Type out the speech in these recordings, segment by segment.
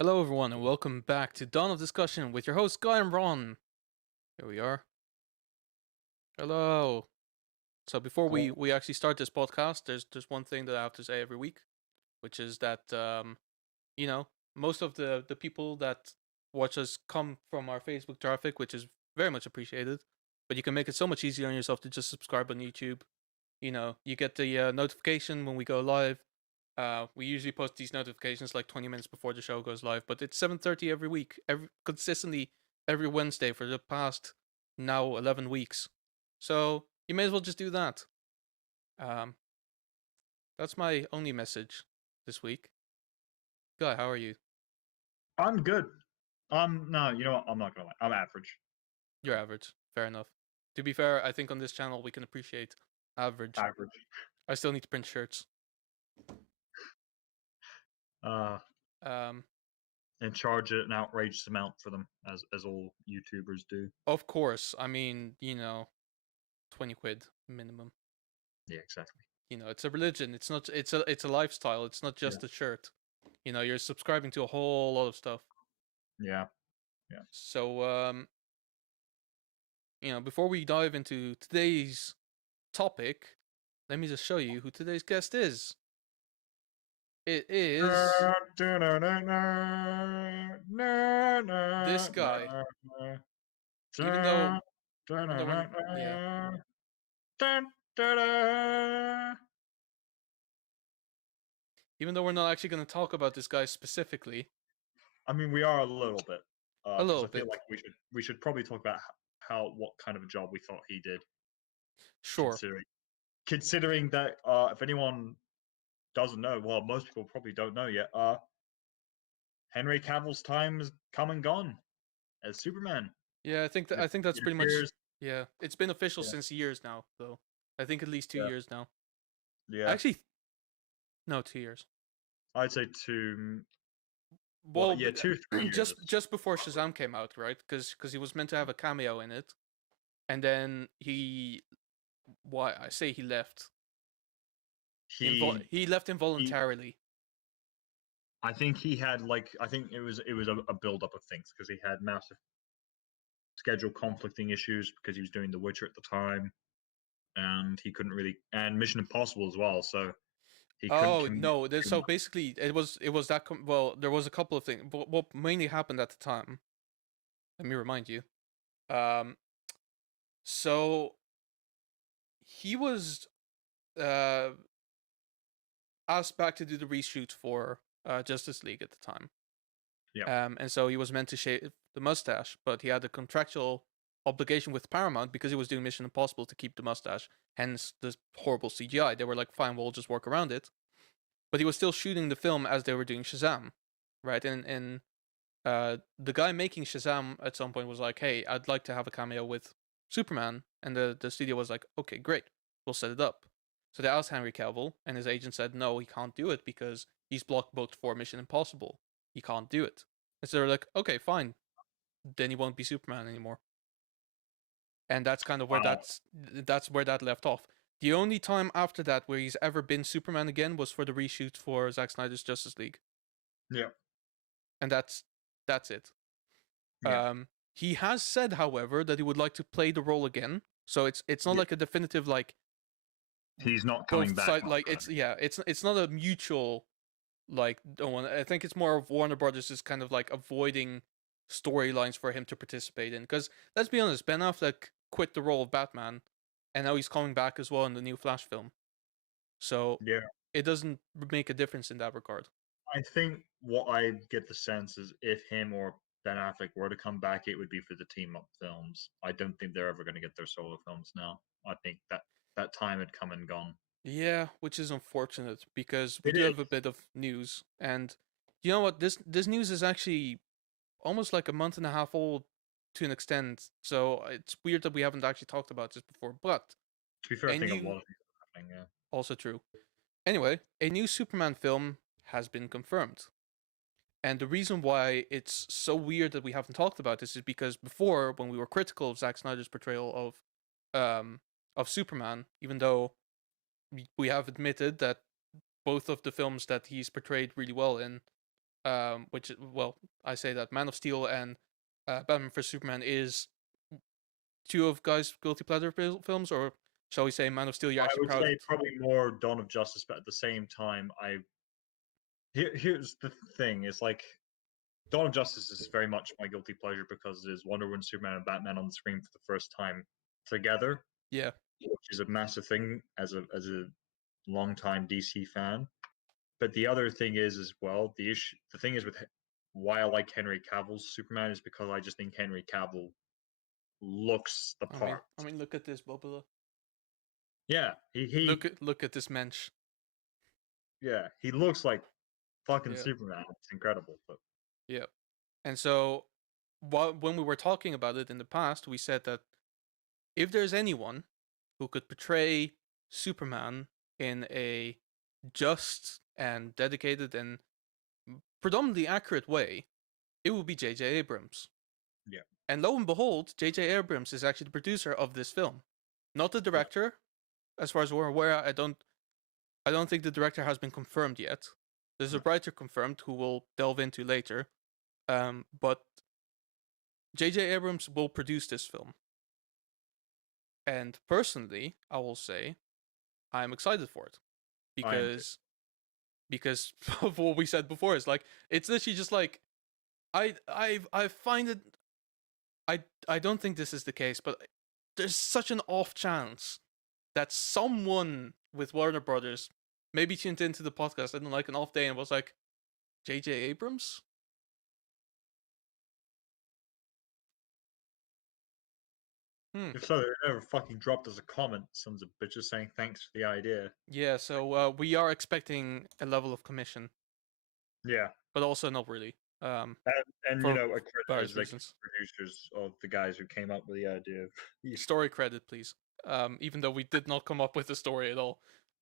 Hello, everyone, and welcome back to Dawn of Discussion with your hosts, Guy and Ron. Here we are. Hello. So before we, Hello. we actually start this podcast, there's one thing that I have to say every week, which is that most of the people that watch us come from our Facebook traffic, which is very much appreciated. But you can make it so much easier on yourself to just subscribe on YouTube. You get the notification when we go live. We usually post these notifications like 20 minutes before the show goes live, but it's 7:30 every week, consistently every Wednesday for the past now 11 weeks. So you may as well just do that. Um, that's my only message this week. Guy, how are you? I'm good. No, you know what? I'm not gonna lie. I'm average. You're average. Fair enough. To be fair, I think on this channel we can appreciate average. Average. I still need to print shirts. Uh, Um, and charge an outrageous amount for them, as all YouTubers do. of course, I mean, 20 quid minimum. Yeah, exactly. It's a religion. It's a lifestyle. It's not just Yeah. a shirt. You're subscribing to a whole lot of stuff. Yeah. Yeah. So before we dive into today's topic, let me just show you who today's guest is. It is this guy. Even though yeah, even though we're not actually going to talk about this guy specifically, I mean, we are a little bit, a because little I feel bit. like we should probably talk about what kind of a job we thought he did, Sure. considering that if anyone doesn't know, well, most people probably don't know yet. Henry Cavill's time has come and gone as Superman. Yeah, It, I think that's it pretty much, appears, yeah. It's been official yeah, since years now, though. I think at least 2 yeah, years now. yeah. Actually, no, 2 years. I'd say two. Well, Well, yeah, 2 3 years. just before Shazam came out, right? Because he was meant to have a cameo in it, and then why I say he left, He he left he. involuntarily. I think he had I think it was a build up of things because he had massive schedule conflicting issues because he was doing The Witcher at the time, and he couldn't really, and Mission Impossible as well. So he couldn't Oh commit no! too So much. basically, it was that. Well, there was a couple of things. What mainly happened at the time? Let me remind you. Um, so he was uh asked back to do the reshoot for Justice League at the time. Yeah, And so he was meant to shave the mustache, but he had a contractual obligation with Paramount because he was doing Mission Impossible to keep the mustache. Hence the horrible CGI. They were like, "Fine, we'll just work around it." But he was still shooting the film as they were doing Shazam, right? And the guy making Shazam at some point was like, "Hey, I'd like to have a cameo with Superman," and the studio was like, "Okay, great, we'll set it up." So they asked Henry Cavill, and his agent said, "No, he can't do it because he's block booked for Mission Impossible. He can't do it." And so they're like, "Okay, fine, then he won't be Superman anymore." And that's kind of where wow. that's where that left off. The only time after that where he's ever been Superman again was for the reshoot for Zack Snyder's Justice League, Yeah, and that's it. yeah, He has said, however, that he would like to play the role again. So it's not yeah. like a definitive like He's not coming both back side like after it's yeah it's not a mutual like don't want. I think it's more of Warner Brothers is kind of like avoiding storylines for him to participate in. Because let's be honest, Ben Affleck quit the role of Batman, and now he's coming back as well in the new Flash film. So Yeah, it doesn't make a difference in that regard. I think what I get the sense is if him or Ben Affleck were to come back, it would be for the team up films. I don't think they're ever going to get their solo films now. I think that time had come and gone. Yeah, which is unfortunate because we It do is. have a bit of news, and you know what? This news is actually almost like a month and a half old to an extent. So it's weird that we haven't actually talked about this before. But To be fair, I a think a lot new, of things are happening. Yeah. also true. Anyway, a new Superman film has been confirmed. And the reason why it's so weird that we haven't talked about this is because before, when we were critical of Zack Snyder's portrayal of Superman, even though we have admitted that both of the films that he's portrayed really well in which well, I say that Man of Steel and Batman vs Superman is two of guys' guilty pleasure films, or shall we say Man of Steel? You're I actually would proud say of. probably more Dawn of Justice, but at the same time, here's the thing: it's like Dawn of Justice is very much my guilty pleasure because it is Wonder Woman, Superman, and Batman on the screen for the first time together, Yeah, which is a massive thing as a longtime DC fan. But the other thing is as well the thing is with why I like Henry Cavill's Superman is because I just think Henry Cavill looks the part. I mean, look at this, Bobula. Yeah, Look at this mensch. he looks like fucking Yeah, Superman. It's incredible. But yeah. And so, when we were talking about it in the past, we said that if there's anyone who could portray Superman in a just and dedicated and predominantly accurate way, it would be J.J. Abrams. yeah, And lo and behold, J.J. Abrams is actually the producer of this film, not the yeah, director. As far as we're aware, I don't think the director has been confirmed yet. There's a no. writer confirmed who we'll delve into later. But J.J. Abrams will produce this film. And personally, I will say I'm excited for it I am too. because of what we said before. It's like it's literally just like I find it. I don't think this is the case, but there's such an off chance that someone with Warner Brothers maybe tuned into the podcast and like an off day and was like, J.J. Abrams. Hmm. If so, they never fucking dropped us a comment, sons of bitches, saying thanks for the idea. Yeah. So we are expecting a level of commission, Yeah, but also not really. and For a credit as various executive reasons. producers of the guys who came up with the idea. Story credit, please. Even though we did not come up with the story at all.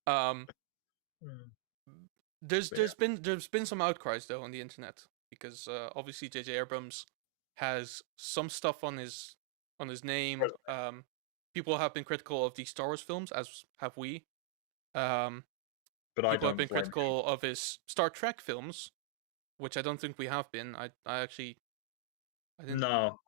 Um, Mm. But yeah, there's been some outcries though on the internet because obviously J.J. Abrams has some stuff on his name. People have been critical of the Star Wars films, as have we. Um, but I People have don't been blame him. critical of his Star Trek films, which I don't think we have been. I actually I didn't. No,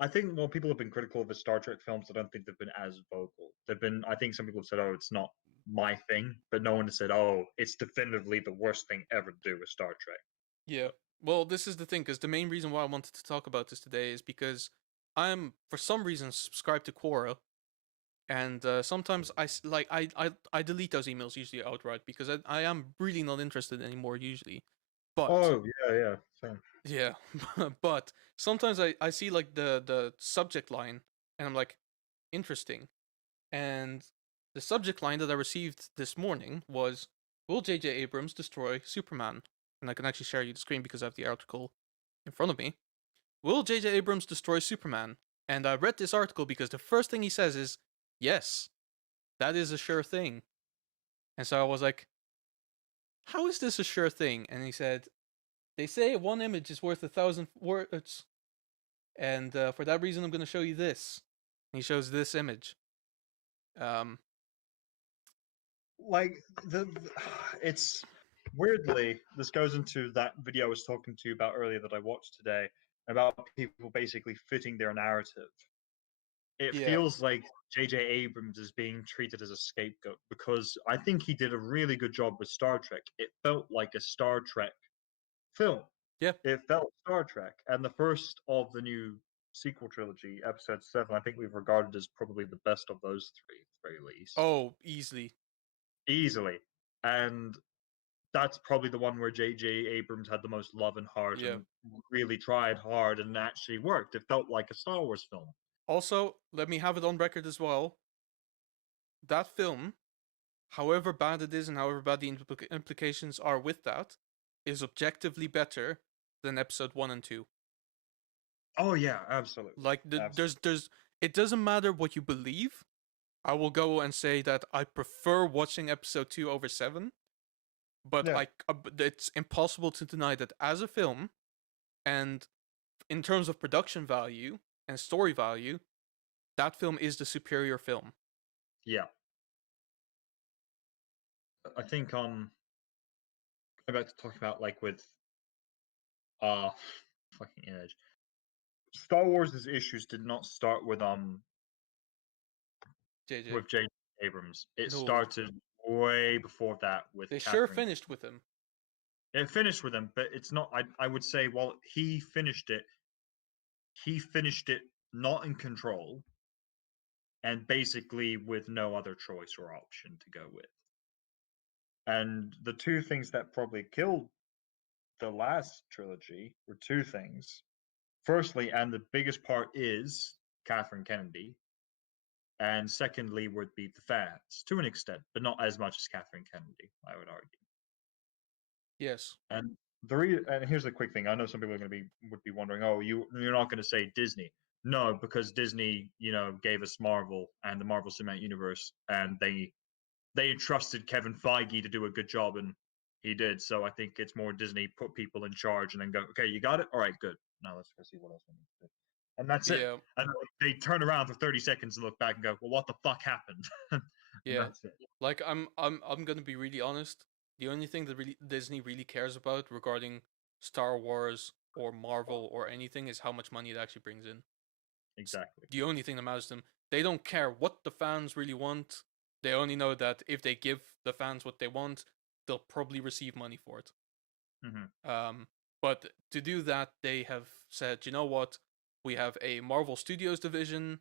I think more people have been critical of the Star Trek films. I don't think they've been as vocal. They've been. I think some people have said, "Oh, it's not my thing," but no one has said, "Oh, it's definitively the worst thing ever to do with Star Trek." Yeah. Well, this is the thing, because the main reason why I wanted to talk about this today is because I'm, for some reason, subscribed to Quora, and sometimes I delete those emails usually outright because I am really not interested anymore usually. But Oh yeah, yeah. Same. yeah, but sometimes I see like the subject line, and I'm like, interesting. And the subject line that I received this morning was, "Will J.J. Abrams destroy Superman?" And I can actually share you the screen because I have the article in front of me. Will J.J. Abrams destroy Superman? And I read this article because the first thing he says is, "Yes, that is a sure thing." And so I was like, "How is this a sure thing?" And he said, "They say one image is worth 1,000 words, and for that reason, I'm going to show you this." And he shows this image. Um, Like it's weirdly this goes into that video I was talking to you about earlier that I watched today about people basically fitting their narrative. It yeah, feels like J.J. Abrams is being treated as a scapegoat because I think he did a really good job with Star Trek. It felt like a Star Trek film. yeah. It felt Star Trek, and the first of the new sequel trilogy, Episode 7, I think we've regarded as probably the best of those three, at the very least, Oh, easily. easily. And that's probably the one where J.J. Abrams had the most love and heart Yeah. and really tried hard and actually worked. It felt like a Star Wars film. Also, let me have it on record as well. That film, however bad it is and however bad the implications are with that, is objectively better than episode 1 and 2. Oh yeah, absolutely, Like absolutely. it doesn't matter what you believe. I will go and say that I prefer watching episode 2 over 7, but Yeah, it's impossible to deny that as a film and in terms of production value and story value, that film is the superior film. yeah. I think about to talk about like with uh fucking Edge. Star Wars' issues did not start JJ. with J. Abrams. It No, started way before that with they sure Catherine. finished with him. It finished with him, but it's not. I would say while he finished it not in control and basically with no other choice or option to go with. And the two things that probably killed the last trilogy were two things. Firstly, and the biggest part is Catherine Kennedy, and secondly would be the fans to an extent, but not as much as Catherine Kennedy, I would argue. Yes. And and here's the quick thing. I know some people would be wondering, oh, you're not going to say Disney. No, because Disney, gave us Marvel and the Marvel Cinematic Universe, and they entrusted Kevin Feige to do a good job, and he did. So I think it's more Disney put people in charge and then go, okay, you got it, all right, good. Now let's go see what else we need to do, and that's it. Yeah. And they turn around for 30 seconds and look back and go, well, what the fuck happened? And Yeah. that's it. Like I'm gonna be really honest. The only thing that really Disney really cares about regarding Star Wars or Marvel or anything is how much money it actually brings in. It's Exactly. the only thing that matters to them. They don't care what the fans really want. They only know that if they give the fans what they want, they'll probably receive money for it. Mm-hmm. But to do that, they have said, you know what? We have a Marvel Studios division.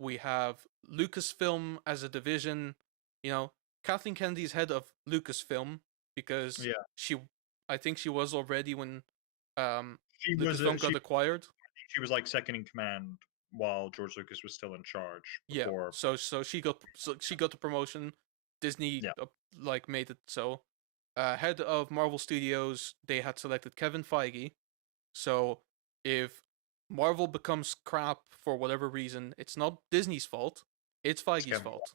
We have Lucasfilm as a division. Kathleen Kennedy's head of Lucasfilm because Yeah, I think she was already when she was Lucasfilm got acquired. she was like second in command while George Lucas was still in charge Yeah, before. so she got the promotion. Disney Yeah, like made it so. Head of Marvel Studios, they had selected Kevin Feige. So if Marvel becomes crap for whatever reason, it's not Disney's fault. It's it's Feige's Kevin. fault.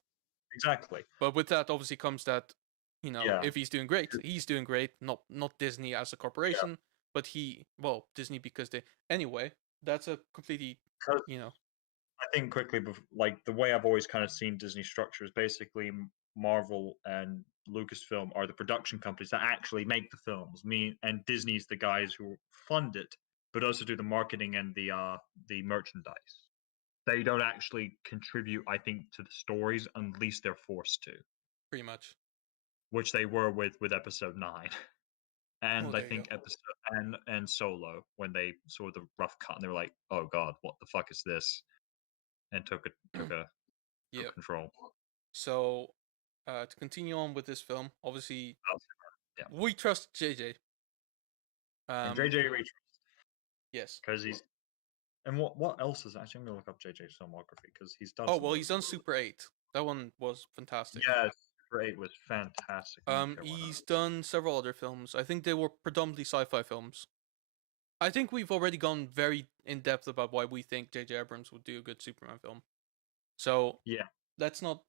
Exactly. But with that, obviously comes that, Yeah, if he's doing great, he's doing great. Not Disney as a yeah. corporation, but Disney because they anyway. That's a completely, Because you know, I think quickly, like the way I've always kind of seen Disney structure is basically Marvel and Lucasfilm are the production companies that actually make the films. And Disney's the guys who fund it, but also do the marketing and the merchandise. They don't actually contribute, I think, to the stories unless they're forced to, pretty much. which they were with Episode 9. Oh, And I there you think go. episode and Solo, when they saw the rough cut and they were like, "Oh God, what the fuck is this?" and took Yep. control. So, to continue on with this film, obviously Yeah, we trust JJ. and Um, JJ Reach yes. because he's and what else is actually I'm gonna look up JJ's filmography because he's done Oh some well, other he's done stuff. Super 8. That one was fantastic. Yes, Super 8 was fantastic. I don't care what. He's done several other films. I think they were predominantly sci-fi films. I think we've already gone very in depth about why we think J.J. Abrams would do a good Superman film. So Yeah, let's not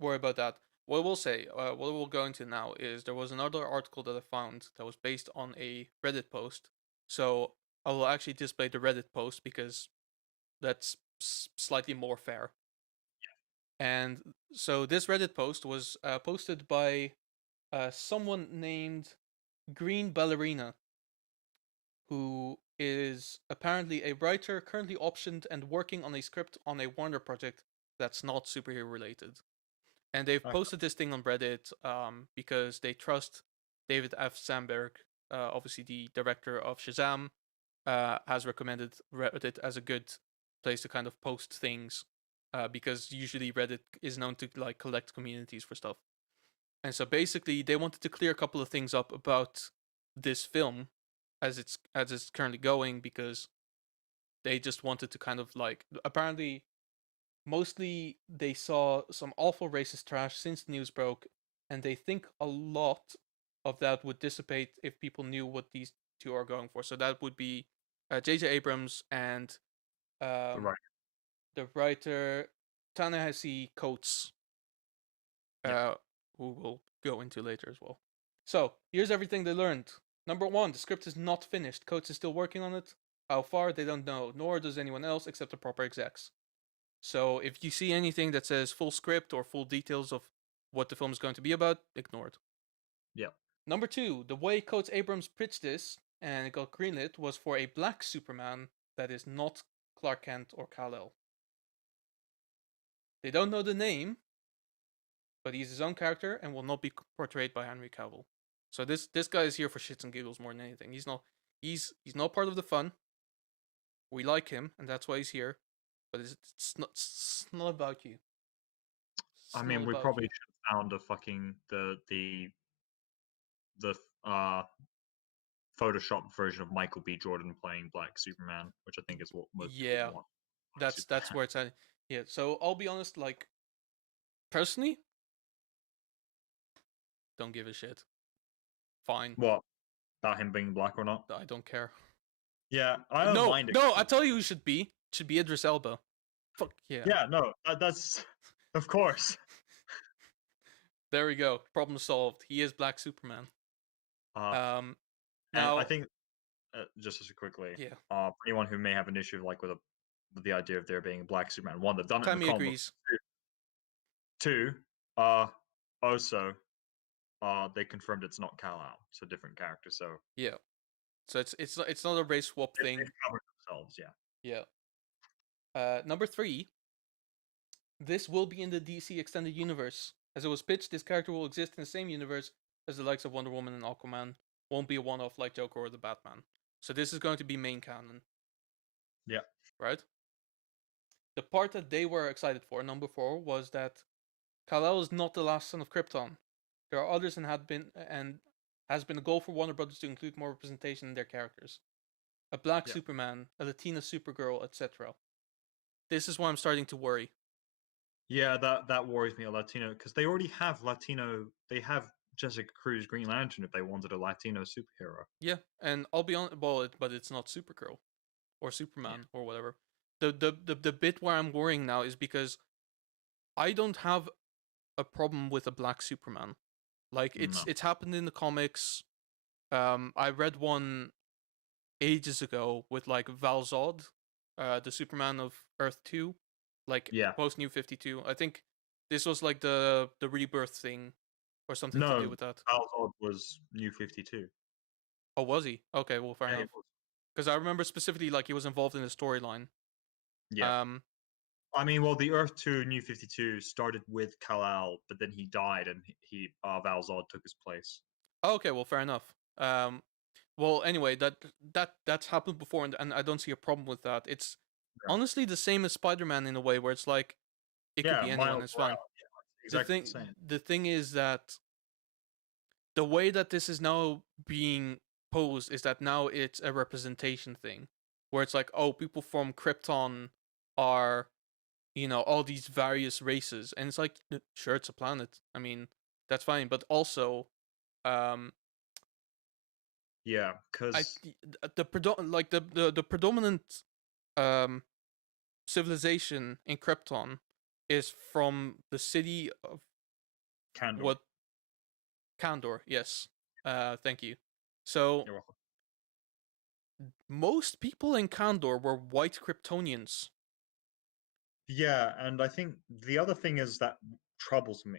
worry about that. What we'll say, what we'll go into now is there was another article that I found that was based on a Reddit post. So I will actually display the Reddit post because that's slightly more fair. And so this Reddit post was posted by someone named Green Ballerina, who is apparently a writer currently optioned and working on a script on a Warner project that's not superhero related. And they've okay. posted this thing on Reddit because they trust David F. Sandberg, obviously the director of Shazam, has recommended Reddit as a good place to kind of post things because usually Reddit is known to like collect communities for stuff. And so basically, they wanted to clear a couple of things up about this film as it's currently going because they just wanted to kind of like apparently mostly they saw some awful racist trash since the news broke, and they think a lot of that would dissipate if people knew what these two are going for. So that would be J.J. Abrams and um, Right. the writer Ta-Nehisi Coates, Yeah. uh, who we'll go into later as well. So here's everything they learned. Number one, the script is not finished. Coates is still working on it. How far, they don't know, nor does anyone else except the proper execs. So if you see anything that says full script or full details of what the film is going to be about, ignore it. Yeah. Number 2, the way Coates Abrams pitched this and it got greenlit was for a black Superman that is not Clark Kent or Kal-El. They don't know the name, but he's his own character and will not be portrayed by Henry Cavill. So this guy is here for shits and giggles more than anything. He's not part of the fun. We like him, and that's why he's here. But it's not about you. I It's not mean, we about probably you. should have found a fucking the Photoshop version of Michael B. Jordan playing Black Superman, which I think is what most people Yeah, want. Black that's Superman. where it's at. Yeah. So I'll be honest. Like personally, don't give a shit. Fine. What about him being black or not? I don't care. Yeah, I don't No, mind it. no. I tell you, who should be. It should be Idris Elba. Fuck yeah. Yeah, no, that's of course. There we go. Problem solved. He is Black Superman. Uh, Um. and I Now, think just as quickly, yeah. for anyone who may have an issue like with the idea of there being a Black Superman, one, they've done it in the Tammy comic books. agrees. Two, also, they confirmed it's not Kal-El. It's a different character, so Yeah. So it's not a race swap they've thing. covered themselves. Yeah. Yeah. Number 3. This will be in the DC extended universe. As it was pitched, this character will exist in the same universe as the likes of Wonder Woman and Aquaman. Won't be a one-off like Joker or the Batman. So this is going to be main canon. Yeah. Right? The part that they were excited for, number 4, was that Kal-El is not the last son of Krypton. There are others and has been a goal for Warner Brothers to include more representation in their characters. A black Yeah. Superman, a Latina Supergirl, etc. This is why I'm starting to worry. Yeah, that worries me, a Latino, because they already have Latino. They have Jessica Cruz, Green Lantern, if they wanted a Latino superhero. Yeah, and I'll be honest, but it's not Supergirl or Yeah. Superman or whatever. The bit where I'm worrying now is because I don't have a problem with a black Superman. Like No. it's happened in the comics. I read one ages ago with like Val Zod, the Superman of Earth 2, like Yeah. post New 52. I think this was like the rebirth thing or something to do No. with that. Alzod was New 52. Oh, was he? Okay, well, fair Yeah, enough. Because I remember specifically like he was involved in the storyline. Yeah. I mean, well, the Earth 2 New 52 started with Kal-El, but then he died, and Val Zod took his place. Okay, well, fair enough. Well, anyway, that's happened before, and I don't see a problem with that. It's Yeah. honestly the same as Spider-Man in a way, where it's like it could Yeah, be anyone. Miles It's fine. Morales. Yeah, it's exactly the same. The thing is that the way that this is now being posed is that now it's a representation thing, where it's like, oh, people from Krypton are, all these various races, and it's like, sure, it's a planet. I mean, that's fine, but also, Yeah, I because the predominant civilization in Krypton is from the city of Kandor. what Kandor. Yes, thank you. So You're welcome. most people in Kandor were white Kryptonians. Yeah, and I think the other thing is that troubles me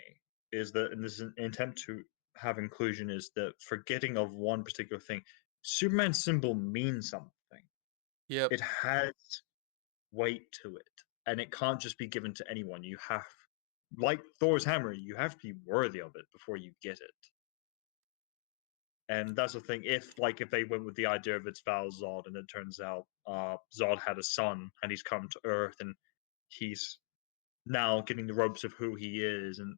is that, and this is an attempt to have inclusion, is the forgetting of one particular thing. Superman's symbol means something. Yep. It has weight to it, and it can't just be given to anyone. You have, like Thor's hammer, you have to be worthy of it before you get it. And that's the thing. If they went with the idea of it's Val Zod, and it turns out Zod had a son, and he's come to Earth, and he's now getting the ropes of who he is and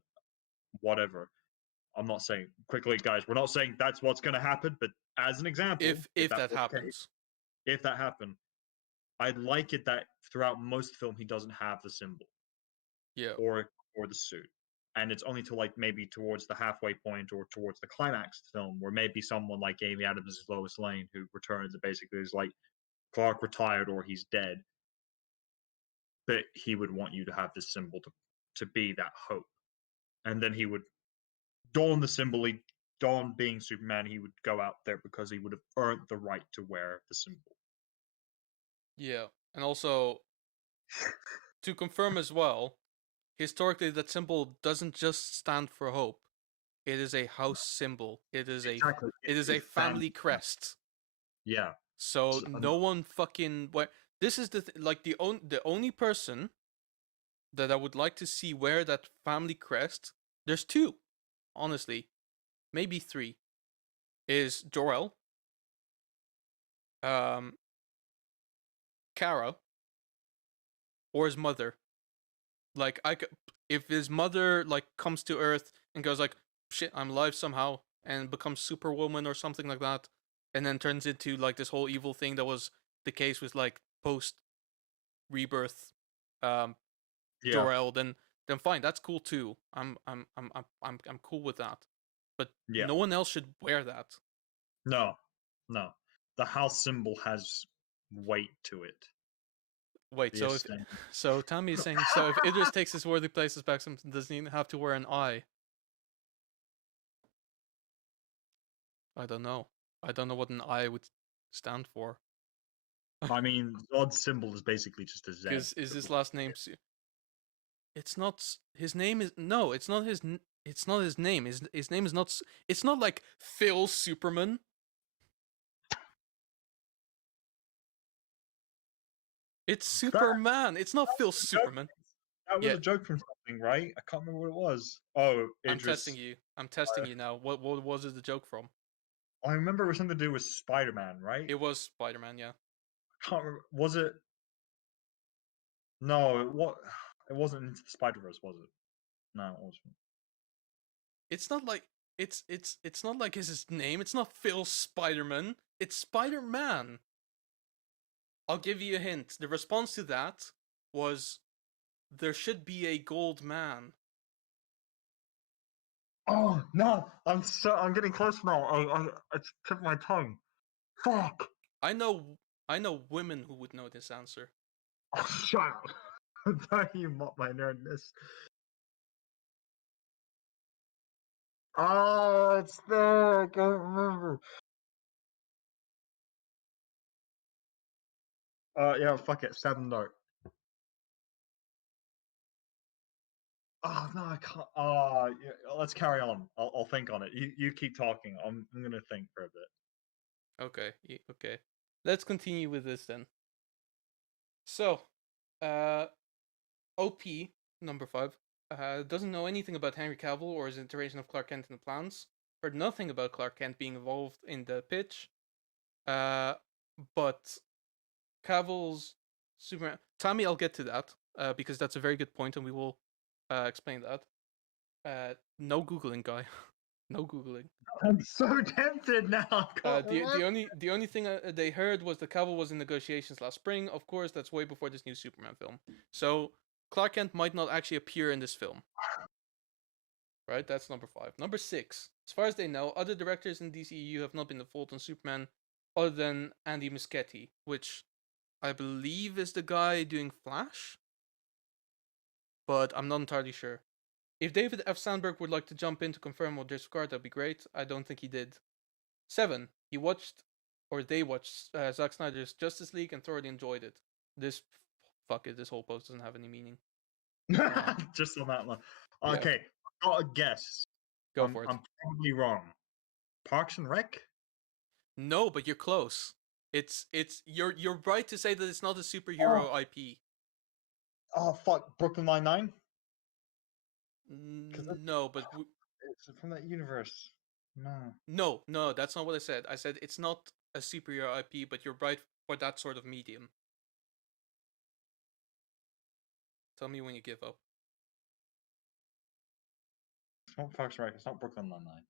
whatever. I'm not saying quickly, guys. We're not saying that's what's going to happen, but as an example, If that that was the case, happens. if that happened, I'd like it that throughout most film he doesn't have the symbol Yeah. or the suit, and it's only to maybe towards the halfway point or towards the climax of the film where maybe someone like Amy Adams is Lois Lane who returns and basically is like Clark retired or he's dead, but he would want you to have this symbol to be that hope, and then he would don the symbol. Don being Superman, he would go out there because he would have earned the right to wear the symbol. Yeah. And also, to confirm as well, historically that symbol doesn't just stand for hope. It is a house symbol. It is Exactly. it is a It's family crest. Yeah. So no one fucking this is the only person that I would like to see wear that family crest. There's two, honestly, maybe three. Is Jor-El, um, Kara, or his mother. Like if his mother like comes to Earth and goes like, "Shit, I'm alive somehow," and becomes Superwoman or something like that, and then turns into like this whole evil thing that was the case with like post rebirth, um, Yeah. Jor-El, then fine, that's cool too. I'm cool with that, but Yeah. no one else should wear that. No. No. The house symbol has weight to it. Wait, The so if esteem. so, Tommy is saying so if Idris takes his worthy places back, something doesn't he have to wear an eye? I don't know. I don't know what an eye would stand for. I mean, Zod's symbol is basically just a Z. Because is his last name? It's not his name. Is no. It's not his. It's not his name. His name is not. It's not like Phil Superman. It's Superman. It's not Phil Superman. That was Yeah, a joke from something, right? I can't remember what it was. Oh, I'm testing Idris. you. I'm testing you now. What was it the joke from? I remember it was something to do with Spider-Man, right? It was Spider-Man. Yeah. I can't remember. Was it? No, it wasn't Into the Spider-Verse, was it? No, it wasn't. It's not like it's not like his name. It's not Phil Spider-Man. It's Spider-Man. I'll give you a hint. The response to that was there should be a gold man. Oh no! I'm getting close now. I tipped my tongue. Fuck! I know women who would know this answer. Oh, shut up! Don't you mock my nerdness. Oh, it's there. I can't remember. Yeah, fuck it. Seven Dark. Oh no, I can't. Yeah, let's carry on. I'll think on it. You keep talking. I'm gonna think for a bit. Okay, okay. Let's continue with this then. So, uh, OP number 5 doesn't know anything about Henry Cavill or his iteration of Clark Kent in the plans. Heard nothing about Clark Kent being involved in the pitch. But Cavill's Superman. Tommy, I'll get to that because that's a very good point, and we will explain that. No googling, guy. No googling. I'm so tempted now. I can't The only thing they heard was the Cavill was in negotiations last spring. Of course, that's way before this new Superman film. So Clark Kent might not actually appear in this film. Right, that's number 5. Number 6. As far as they know, other directors in DCEU have not been involved in Superman, other than Andy Muschietti, which I believe is the guy doing Flash, but I'm not entirely sure. If David F. Sandberg would like to jump in to confirm or disregard, that'd be great. I don't think he did. 7. He watched, or they watched, Zack Snyder's Justice League and thoroughly enjoyed it. Fuck it, this whole post doesn't have any meaning. Just on that one. Yeah. Okay, I've got a guess. Go for it. I'm probably wrong. Parks and Rec? No, but you're close. You're right to say that it's not a superhero IP. Oh fuck, Brooklyn Nine-Nine? No, but It's from that universe. no, that's not what I said. I said it's not a superhero IP, but you're right for that sort of medium. Tell me when you give up. It's not Parks and Rec. It's not Brooklyn Nine-Nine.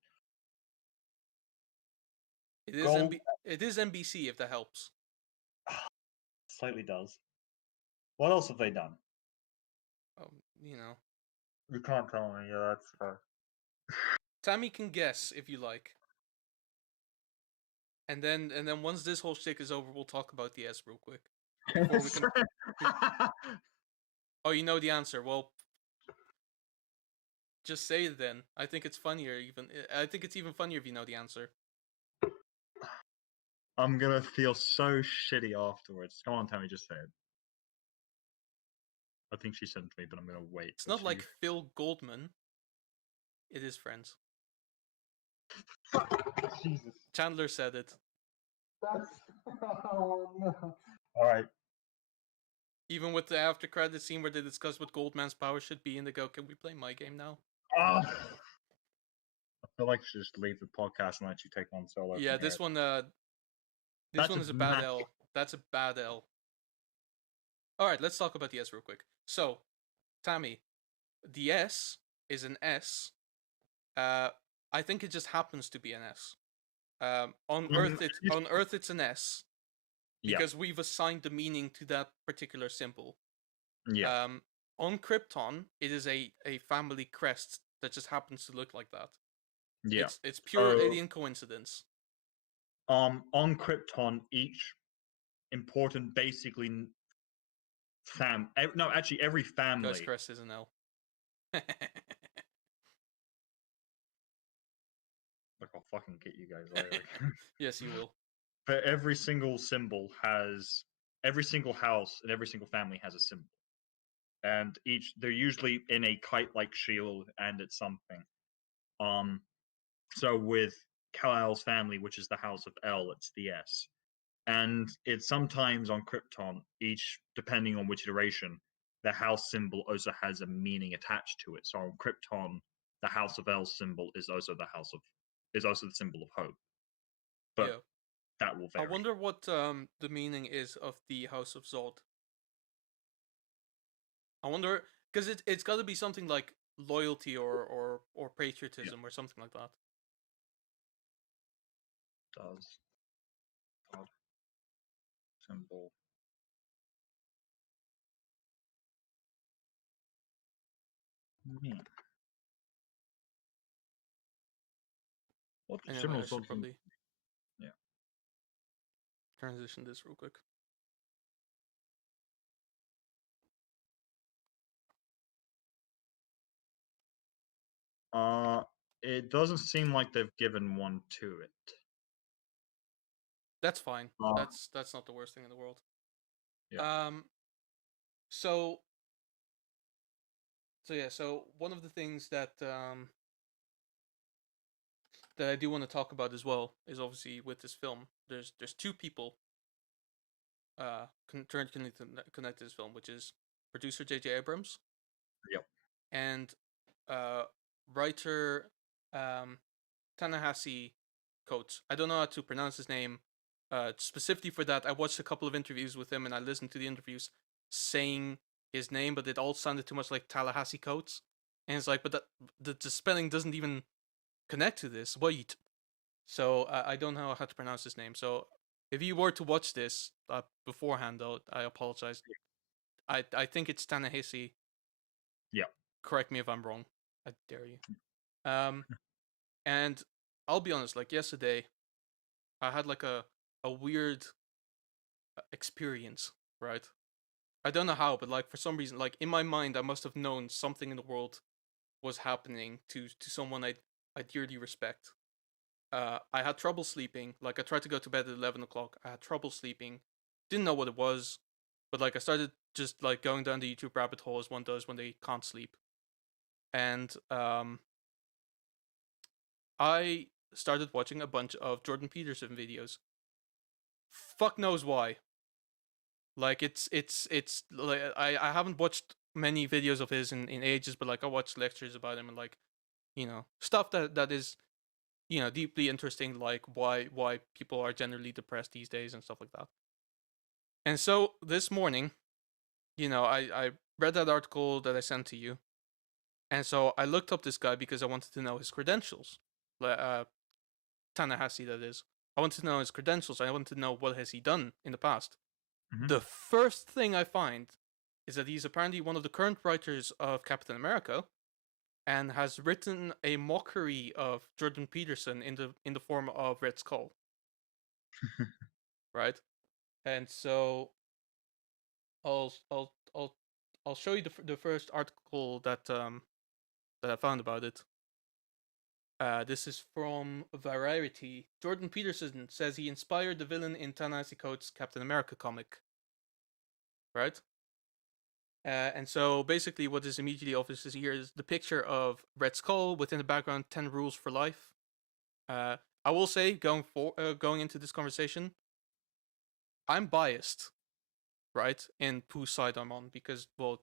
It is NBC if that helps. Slightly does. What else have they done? You know. You can't tell me. Yeah, that's fair. Tammy can guess if you like. And then once this whole shtick is over, we'll talk about the S real quick. Before we can... Oh, you know the answer. Well, just say it then. I think it's funnier I think it's even funnier if you know the answer. I'm gonna feel so shitty afterwards. Come on, Tammy, just say it. I think she sent me, but I'm gonna wait. It's not like Phil Goldman. It is Friends. Jesus. Chandler said it. That's. Oh no. All right. Even with the after credit scene where they discuss what Goldman's power should be, and they go, "Can we play my game now?" I feel like I should just leave the podcast and let you take one solo. Yeah, from this here. one. This That's one a is a bad massive. L. That's a bad L. All right, let's talk about the S real quick. So, Tammy, the S is an S. I think it just happens to be an S. On Earth, it's an S Yeah. because we've assigned the meaning to that particular symbol. Yeah. On Krypton, it is a family crest that just happens to look like that. Yeah. It's pure alien coincidence. On Krypton, each important, basically, every Ghost family. crest is an L. Like, I'll fucking get you guys later. Yes, you will. But every single symbol has every single house and every single family has a symbol, and they're usually in a kite-like shield, and it's something. So with Kal-El's family, which is the House of El, it's the S. And it's sometimes on Krypton, each depending on which iteration, the house symbol also has a meaning attached to it. So on Krypton, the House of El symbol is also the symbol of hope. But Yeah. that will I vary. wonder what the meaning is of the House of Zod. I wonder because it's got to be something like loyalty or patriotism or something like that. Does God symbol mean? What the Anyway, symbol I should something? probably Yeah. transition this real quick. It doesn't seem like they've given one to it. That's fine. That's not the worst thing in the world. Yeah. So yeah. So one of the things that that I do want to talk about as well is obviously with this film. There's two people currently connected to this film, which is producer J.J. Abrams. Yep. And writer Ta-Nehisi Coates. I don't know how to pronounce his name. Specifically for that, I watched a couple of interviews with him and I listened to the interviews saying his name, but it all sounded too much like Tallahassee Coates. And it's like, but the spelling doesn't even connect to this. Wait. So I don't know how to pronounce his name. So if you were to watch this beforehand, though, I apologize. I think it's Ta-Nehisi. Yeah. Correct me if I'm wrong. I dare you. And I'll be honest, like yesterday, I had like a weird experience, right? I don't know how, but like for some reason, like in my mind, I must have known something in the world was happening to someone I dearly respect. I had trouble sleeping. Like I tried to go to bed at 11 o'clock. I had trouble sleeping. Didn't know what it was, but like I started just like going down the YouTube rabbit hole as one does when they can't sleep. And I started watching a bunch of Jordan Peterson videos. Fuck knows why. Like it's like I haven't watched many videos of his in ages, but like I watched lectures about him and like, stuff that is, deeply interesting, like why people are generally depressed these days and stuff like that. And so this morning, I read that article that I sent to you. And so I looked up this guy because I wanted to know his credentials. Ta-Nehisi, that is. I wanted to know his credentials. I wanted to know what has he done in the past. Mm-hmm. The first thing I find is that he's apparently one of the current writers of Captain America, and has written a mockery of Jordan Peterson in the form of Red Skull. Right? And so I'll show you the first article that I found about it. This is from Variety. Jordan Peterson says he inspired the villain in Ta-Nehisi Coates' Captain America comic. Right? And so basically what is immediately obvious here is the picture of Red Skull, within the background 10 rules for life. I will say going into this conversation, I'm biased, right, in whose side I'm on because, well,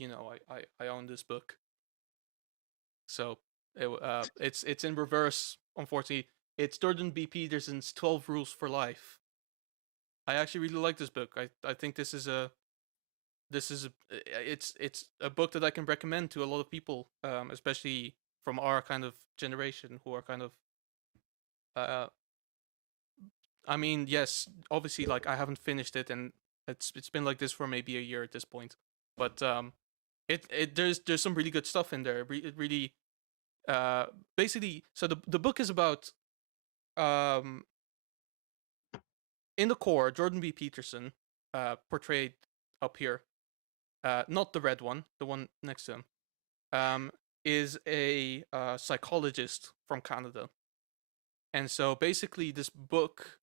I own this book, so it's in reverse. Unfortunately, it's Jordan B. Peterson's 12 Rules for Life. I actually really like this book. I think it's a book that I can recommend to a lot of people, especially from our kind of generation who are kind of uh I mean, yes, obviously, like I haven't finished it, and it's been like this for maybe a year at this point. But there's some really good stuff in there. It really uh basically, so the book is about um in the core, Jordan B. Peterson, portrayed up here, not the red one, the one next to him, um, is a psychologist from Canada, and so basically, this book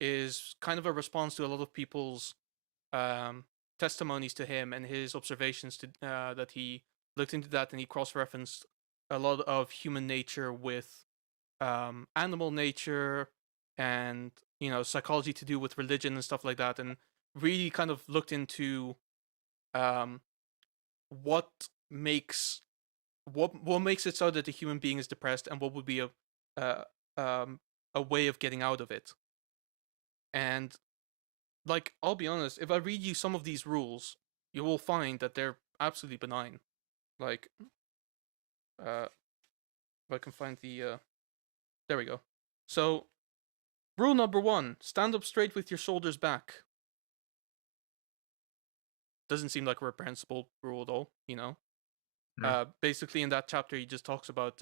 is kind of a response to a lot of people's um, testimonies to him and his observations to that he looked into that, and he cross-referenced a lot of human nature with animal nature and psychology to do with religion and stuff like that, and really kind of looked into um, what makes what makes it so that the human being is depressed, and what would be uh, um, a way of getting out of it. And like, I'll be honest, if I read you some of these rules, you will find that they're absolutely benign. Like, if I can find there we go. So, rule number 1: stand up straight with your shoulders back. Doesn't seem like a reprehensible rule at all, you know. Mm. Basically, in that chapter, he just talks about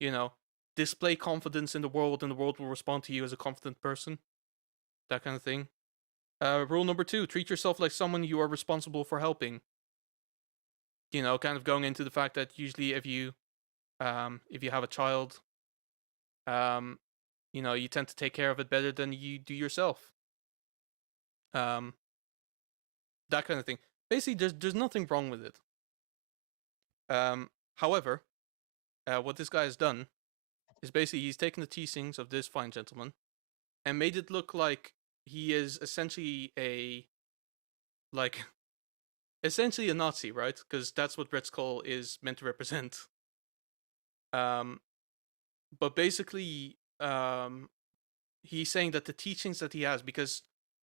you know, display confidence in the world, and the world will respond to you as a confident person. That kind of thing. Rule number 2: treat yourself like someone you are responsible for helping. Kind of going into the fact that usually if you have a child, um, you tend to take care of it better than you do yourself. Um, that kind of thing. Basically, there's nothing wrong with it. However, what this guy has done is basically he's taken the teachings of this fine gentleman and made it look like he is essentially like essentially a Nazi, right? Because that's what Red Skull is meant to represent. Um, but basically, he's saying that the teachings that he has, because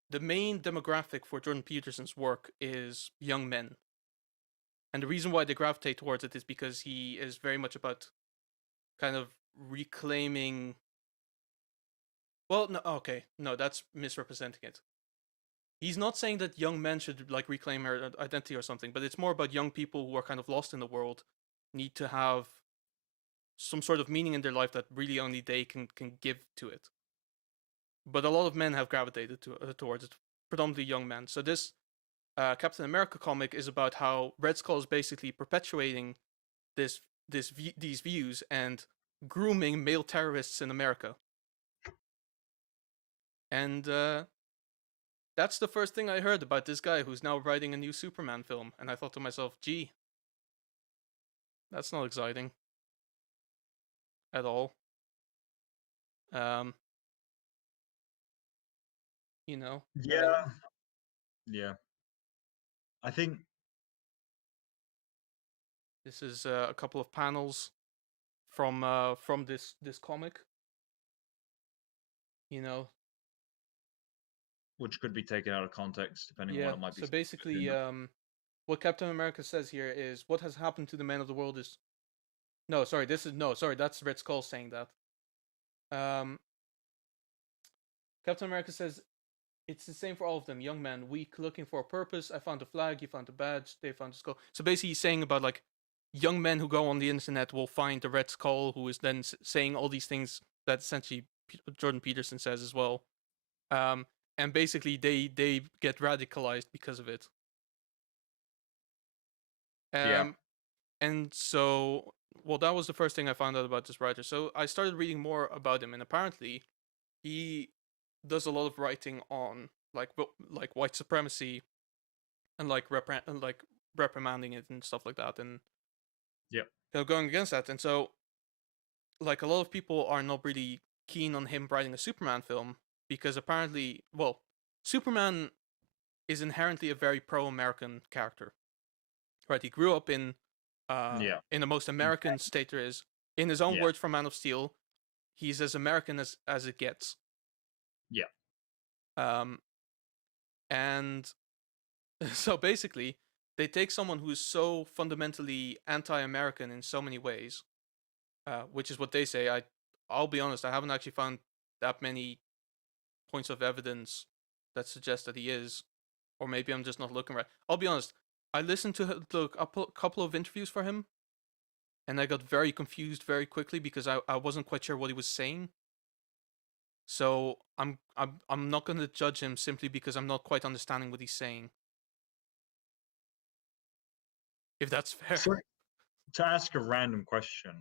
the main demographic for Jordan Peterson's work is young men, and the reason why they gravitate towards it is because he is very much about kind of reclaiming. Well, no, okay, no, that's misrepresenting it. He's not saying that young men should like reclaim their identity or something, but it's more about young people who are kind of lost in the world, need to have some sort of meaning in their life that really only they can give to it. But a lot of men have gravitated towards it, predominantly young men. So this Captain America comic is about how Red Skull is basically perpetuating these views and grooming male terrorists in America. And that's the first thing I heard about this guy who's now writing a new Superman film. And I thought to myself, gee, that's not exciting at all. Um, you know, Yeah, yeah. I think this is a couple of panels from this comic. You know, which could be taken out of context depending on yeah. what it might be. So basically, what Captain America says here is, "What has happened to the men of the world is." No, sorry. That's Red Skull saying that. Um, Captain America says, "It's the same for all of them. Young men, weak, looking for a purpose. I found a flag. You found a badge. They found a skull." So basically, he's saying about like young men who go on the internet will find the Red Skull, who is then saying all these things that essentially Jordan Peterson says as well. Um, and basically, they get radicalized because of it. Yeah. Um, and so, well, that was the first thing I found out about this writer. So I started reading more about him, and apparently, he does a lot of writing on like white supremacy and like reprimanding it and stuff like that, and Yeah. going against that. And so like a lot of people are not really keen on him writing a Superman film because apparently, well, Superman is inherently a very pro-American character, right? He grew up Yeah. in the most American state there is. In his own Yeah. words from Man of Steel, he's as American as it gets. Yeah. Um, and so basically, they take someone who's so fundamentally anti-American in so many ways, which is what they say. I'll be honest, I haven't actually found that many points of evidence that suggest that he is, or maybe I'm just not looking right. I'll be honest. I listened to a couple of interviews for him, and I got very confused very quickly because I wasn't quite sure what he was saying. So I'm not going to judge him simply because I'm not quite understanding what he's saying. If that's fair. So, to ask a random question,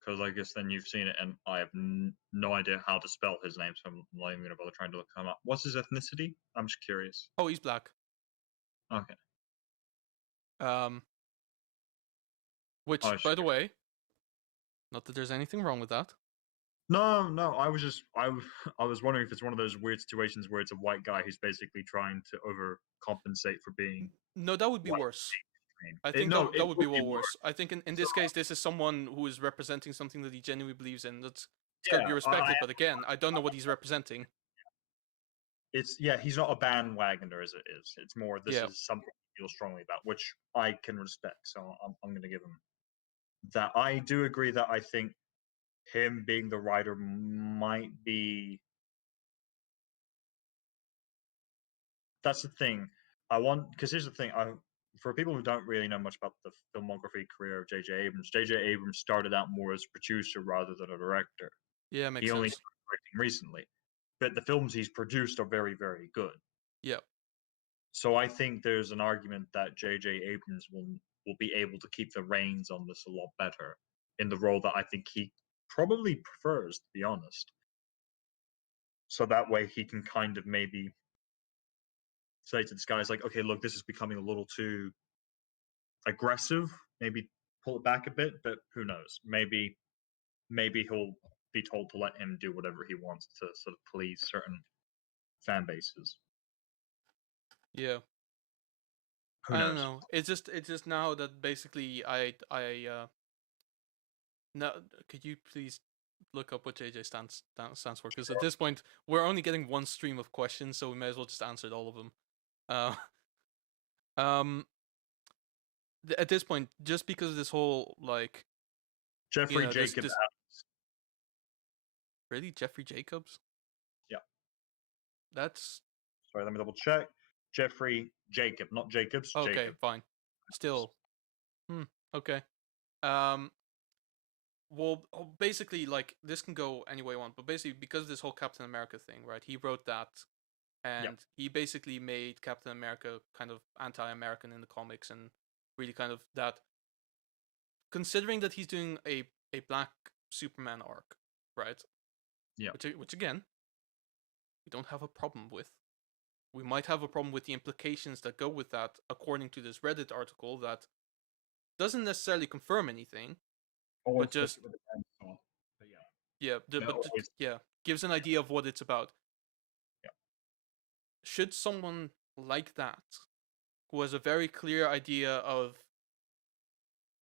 because I guess then you've seen it, and I have no idea how to spell his name, so I'm not even going to bother trying to look him up. What's his ethnicity? I'm just curious. Oh, he's black. Okay. Um, I which, was by just the curious. way, not that there's anything wrong with that. No. I was wondering if it's one of those weird situations where it's a white guy who's basically trying to overcompensate for being No, that would be white. worse. I It, think no, that it would be would be well worse. worse. I think in So this case, this is someone who is representing something that he genuinely believes in. That's it's got to be yeah, respected. But again, I don't know what he's representing. he's not a bandwagoner as it is. It's more this Yeah, is something he feels strongly about, which I can respect. So I'm going to give him that. I do agree that I think him being the writer might be. That's the thing. I want because here's the thing. For people who don't really know much about the filmography career of J.J. Abrams, J.J. Abrams started out more as a producer rather than a director. yeah, makes He only sense. started directing recently, but the films he's produced are very, very good. Yeah, So I think there's an argument that J.J. Abrams will be able to keep the reins on this a lot better in the role that I think he probably prefers, to be honest. So that way he can kind of maybe say to this guy, "It's like, okay, look, this is becoming a little too aggressive. Maybe pull it back a bit, but who knows? Maybe he'll be told to let him do whatever he wants to sort of please certain fan bases. yeah. Who I don't knows? know. It's just now that basically I now could you please look up what JJ stands for? Because at this point we're only getting one stream of questions, so we may as well just answer all of them. Uh, um, at this point, just because of this whole like Jeffrey Jacob this Adams. really Jeffrey Jacobs. Yeah. That's Sorry, let me double check. Jeffrey Jacob, not Jacobs. okay. Jacob. Fine. Still, okay. Um, well, basically, like this can go any way you want, but basically, because of this whole Captain America thing, right? He wrote that, Yeah. and he basically made Captain America kind of anti-American in the comics, and really kind of that. Considering that he's doing a Black Superman arc, right? Yeah. Which again, we don't have a problem with. We might have a problem with the implications that go with that, according to this Reddit article that doesn't necessarily confirm anything, but Always puts just it with a pencil. But yeah. yeah, It always, yeah, gives an idea of what it's about. yeah. Should someone like that, who has a very clear idea of,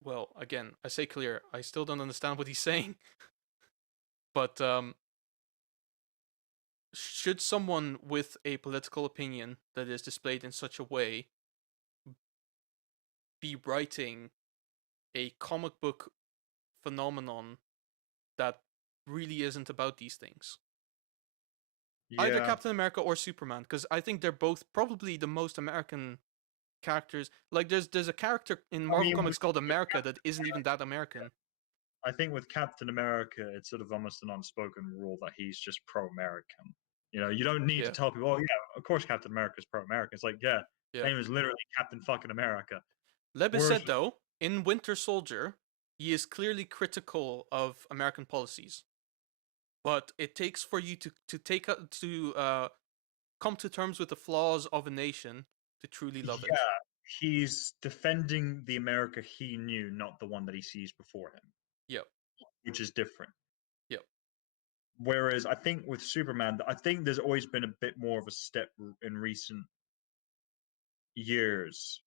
well, again, I say clear, I still don't understand what he's saying, but should someone with a political opinion that is displayed in such a way be writing a comic book phenomenon that really isn't about these things? Either Yeah. Captain America or Superman, because I think they're both probably the most American characters. Like there's a character in I Marvel mean, Comics called with America that Captain isn't even that American. I think with Captain America, it's sort of almost an unspoken rule that he's just pro-American. You know, you don't need to Yeah, tell people, "Oh yeah, of course Captain America is pro-American." It's like, yeah, yeah. name is literally Captain fucking America. Lebes Whereas, said though, in Winter Soldier, he is clearly critical of American policies, but it takes for you to take to come to terms with the flaws of a nation to truly love it. yeah, he's defending the America he knew, not the one that he sees before him, Yeah, which is different. Whereas I think with Superman, I think there's always been a bit more of a step in recent years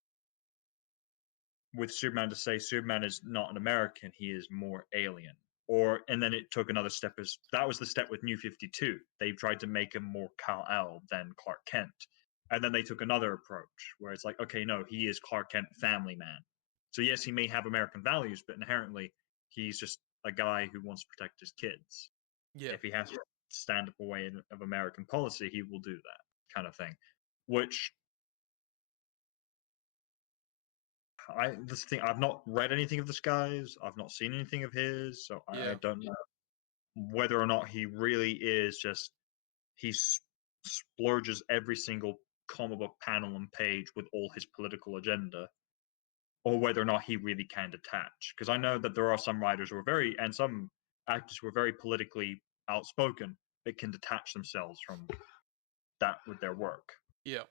with Superman to say Superman is not an American, he is more alien. Or and then it took another step as that was the step with New 52. They tried to make him more Kal-El than Clark Kent. And then they took another approach where it's like, okay, no, he is Clark Kent, family man. So yes, he may have American values, but inherently he's just a guy who wants to protect his kids. Yeah. If he has to stand up away of American policy, he will do that kind of thing. Which this thing I've not read anything of this guy's. I've not seen anything of his, so I Yeah. don't know whether or not he really is just he splurges every single comic book panel and page with all his political agenda, or whether or not he really can detach. Because I know that there are some writers who are very and some actors who are very politically outspoken that can detach themselves from that with their work, Yeah.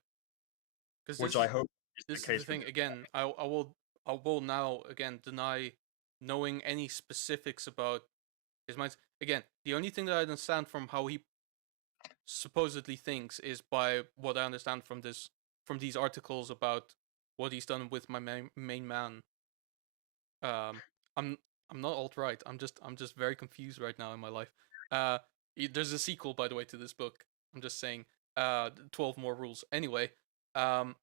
Because which I hope is the this is the case for thing. this. Again, I will now again deny knowing any specifics about his mind. Again, the only thing that I understand from how he supposedly thinks is by what I understand from these articles about what he's done with my main man. Um, I'm I'm not alt right. I'm just very confused right now in my life. Uh, there's a sequel, by the way, to this book. I'm just saying. 12 more rules. Anyway, um,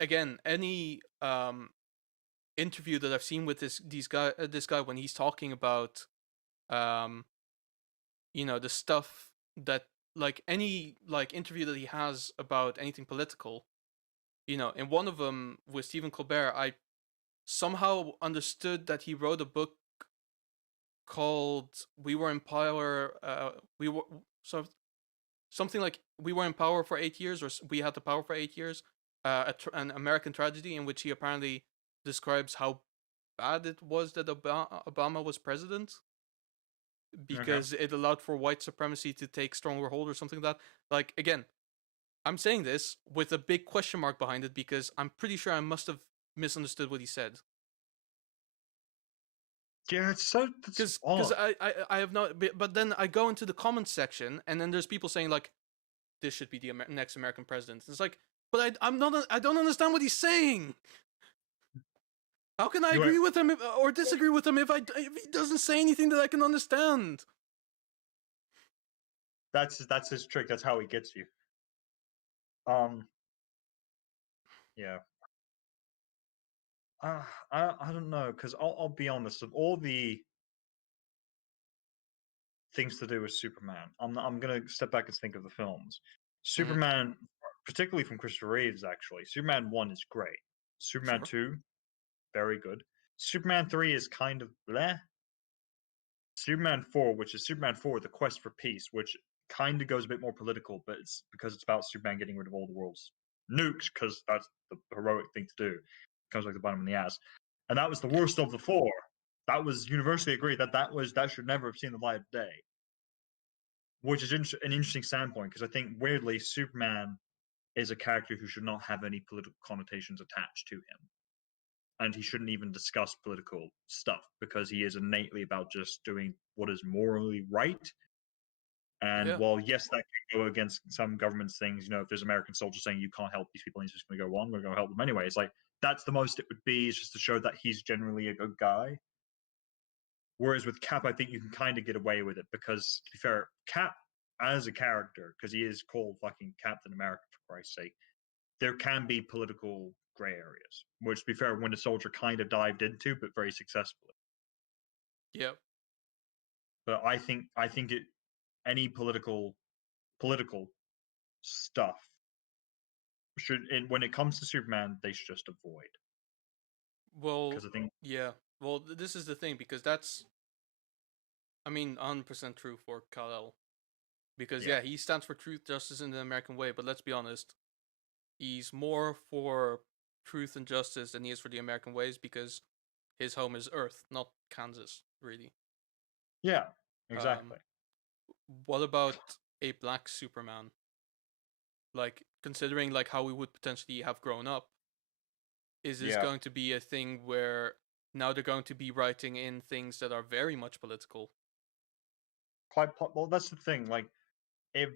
again, any interview that I've seen with this guy when he's talking about um the stuff that, like, any like interview that he has about anything political, in one of them with Stephen Colbert, I somehow understood that he wrote a book called "We Were in Power." We were so something like "We Were in Power for 8 years," or "We Had the Power for 8 years." An American tragedy in which he apparently describes how bad it was that Obama was president Okay. because it allowed for white supremacy to take stronger hold or something like that. Like, again, I'm saying this with a big question mark behind it because I'm pretty sure I must have misunderstood what he said. Yeah, that's Because odd. I have not, but then I go into the comments section and then there's people saying like this should be the next American president. It's like, but I'm not, I don't understand what he's saying. How can I You agree with him or disagree with him if he doesn't say anything that I can understand? that's his trick. That's how he gets you. Um, yeah. I don't know because I'll be honest. Of all the things to do with Superman, I'm gonna step back and think of the films. Mm-hmm. Superman, particularly from Christopher Reeves, actually. Superman 1 is great. Superman Sure. 2, very good. Superman 3 is kind of bleh. Superman 4, which is Superman 4, The Quest for Peace, which kind of goes a bit more political, but it's because it's about Superman getting rid of all the world's nukes, because that's the heroic thing to do. Comes like the bottom of the ass. And that was the Yeah. worst of the four. That was universally agreed that should never have seen the light of day. Which is an interesting standpoint, because I think weirdly Superman is a character who should not have any political connotations attached to him. And he shouldn't even discuss political stuff because he is innately about just doing what is morally right. And Yeah. while yes, that can go against some government's things, if there's American soldiers saying you can't help these people, and he's just going to go on, we're going to help them anyway. It's like that's the most it would be, is just to show that he's generally a good guy. Whereas with Cap, I think you can kind of get away with it because, to be fair, Cap as a character, because he is called fucking Captain America for Christ's sake, there can be political gray areas, which, to be fair, Winter Soldier kind of dived into, but very successfully. Yeah. But I think any political stuff should, and when it comes to Superman, they should just avoid, Well, because I think yeah. Well, this is the thing because that's, I mean, 100% true for Kal-El. Because yeah, yeah, he stands for truth, justice, in the American way. But let's be honest, he's more for truth and justice than he is for the American ways because his home is Earth, not Kansas, really. yeah, Um, exactly, what about a black Superman? Like, considering like how we would potentially have grown up, is this yeah. going to be a thing where now they're going to be writing in things that are very much political? Well, that's the thing. Like, if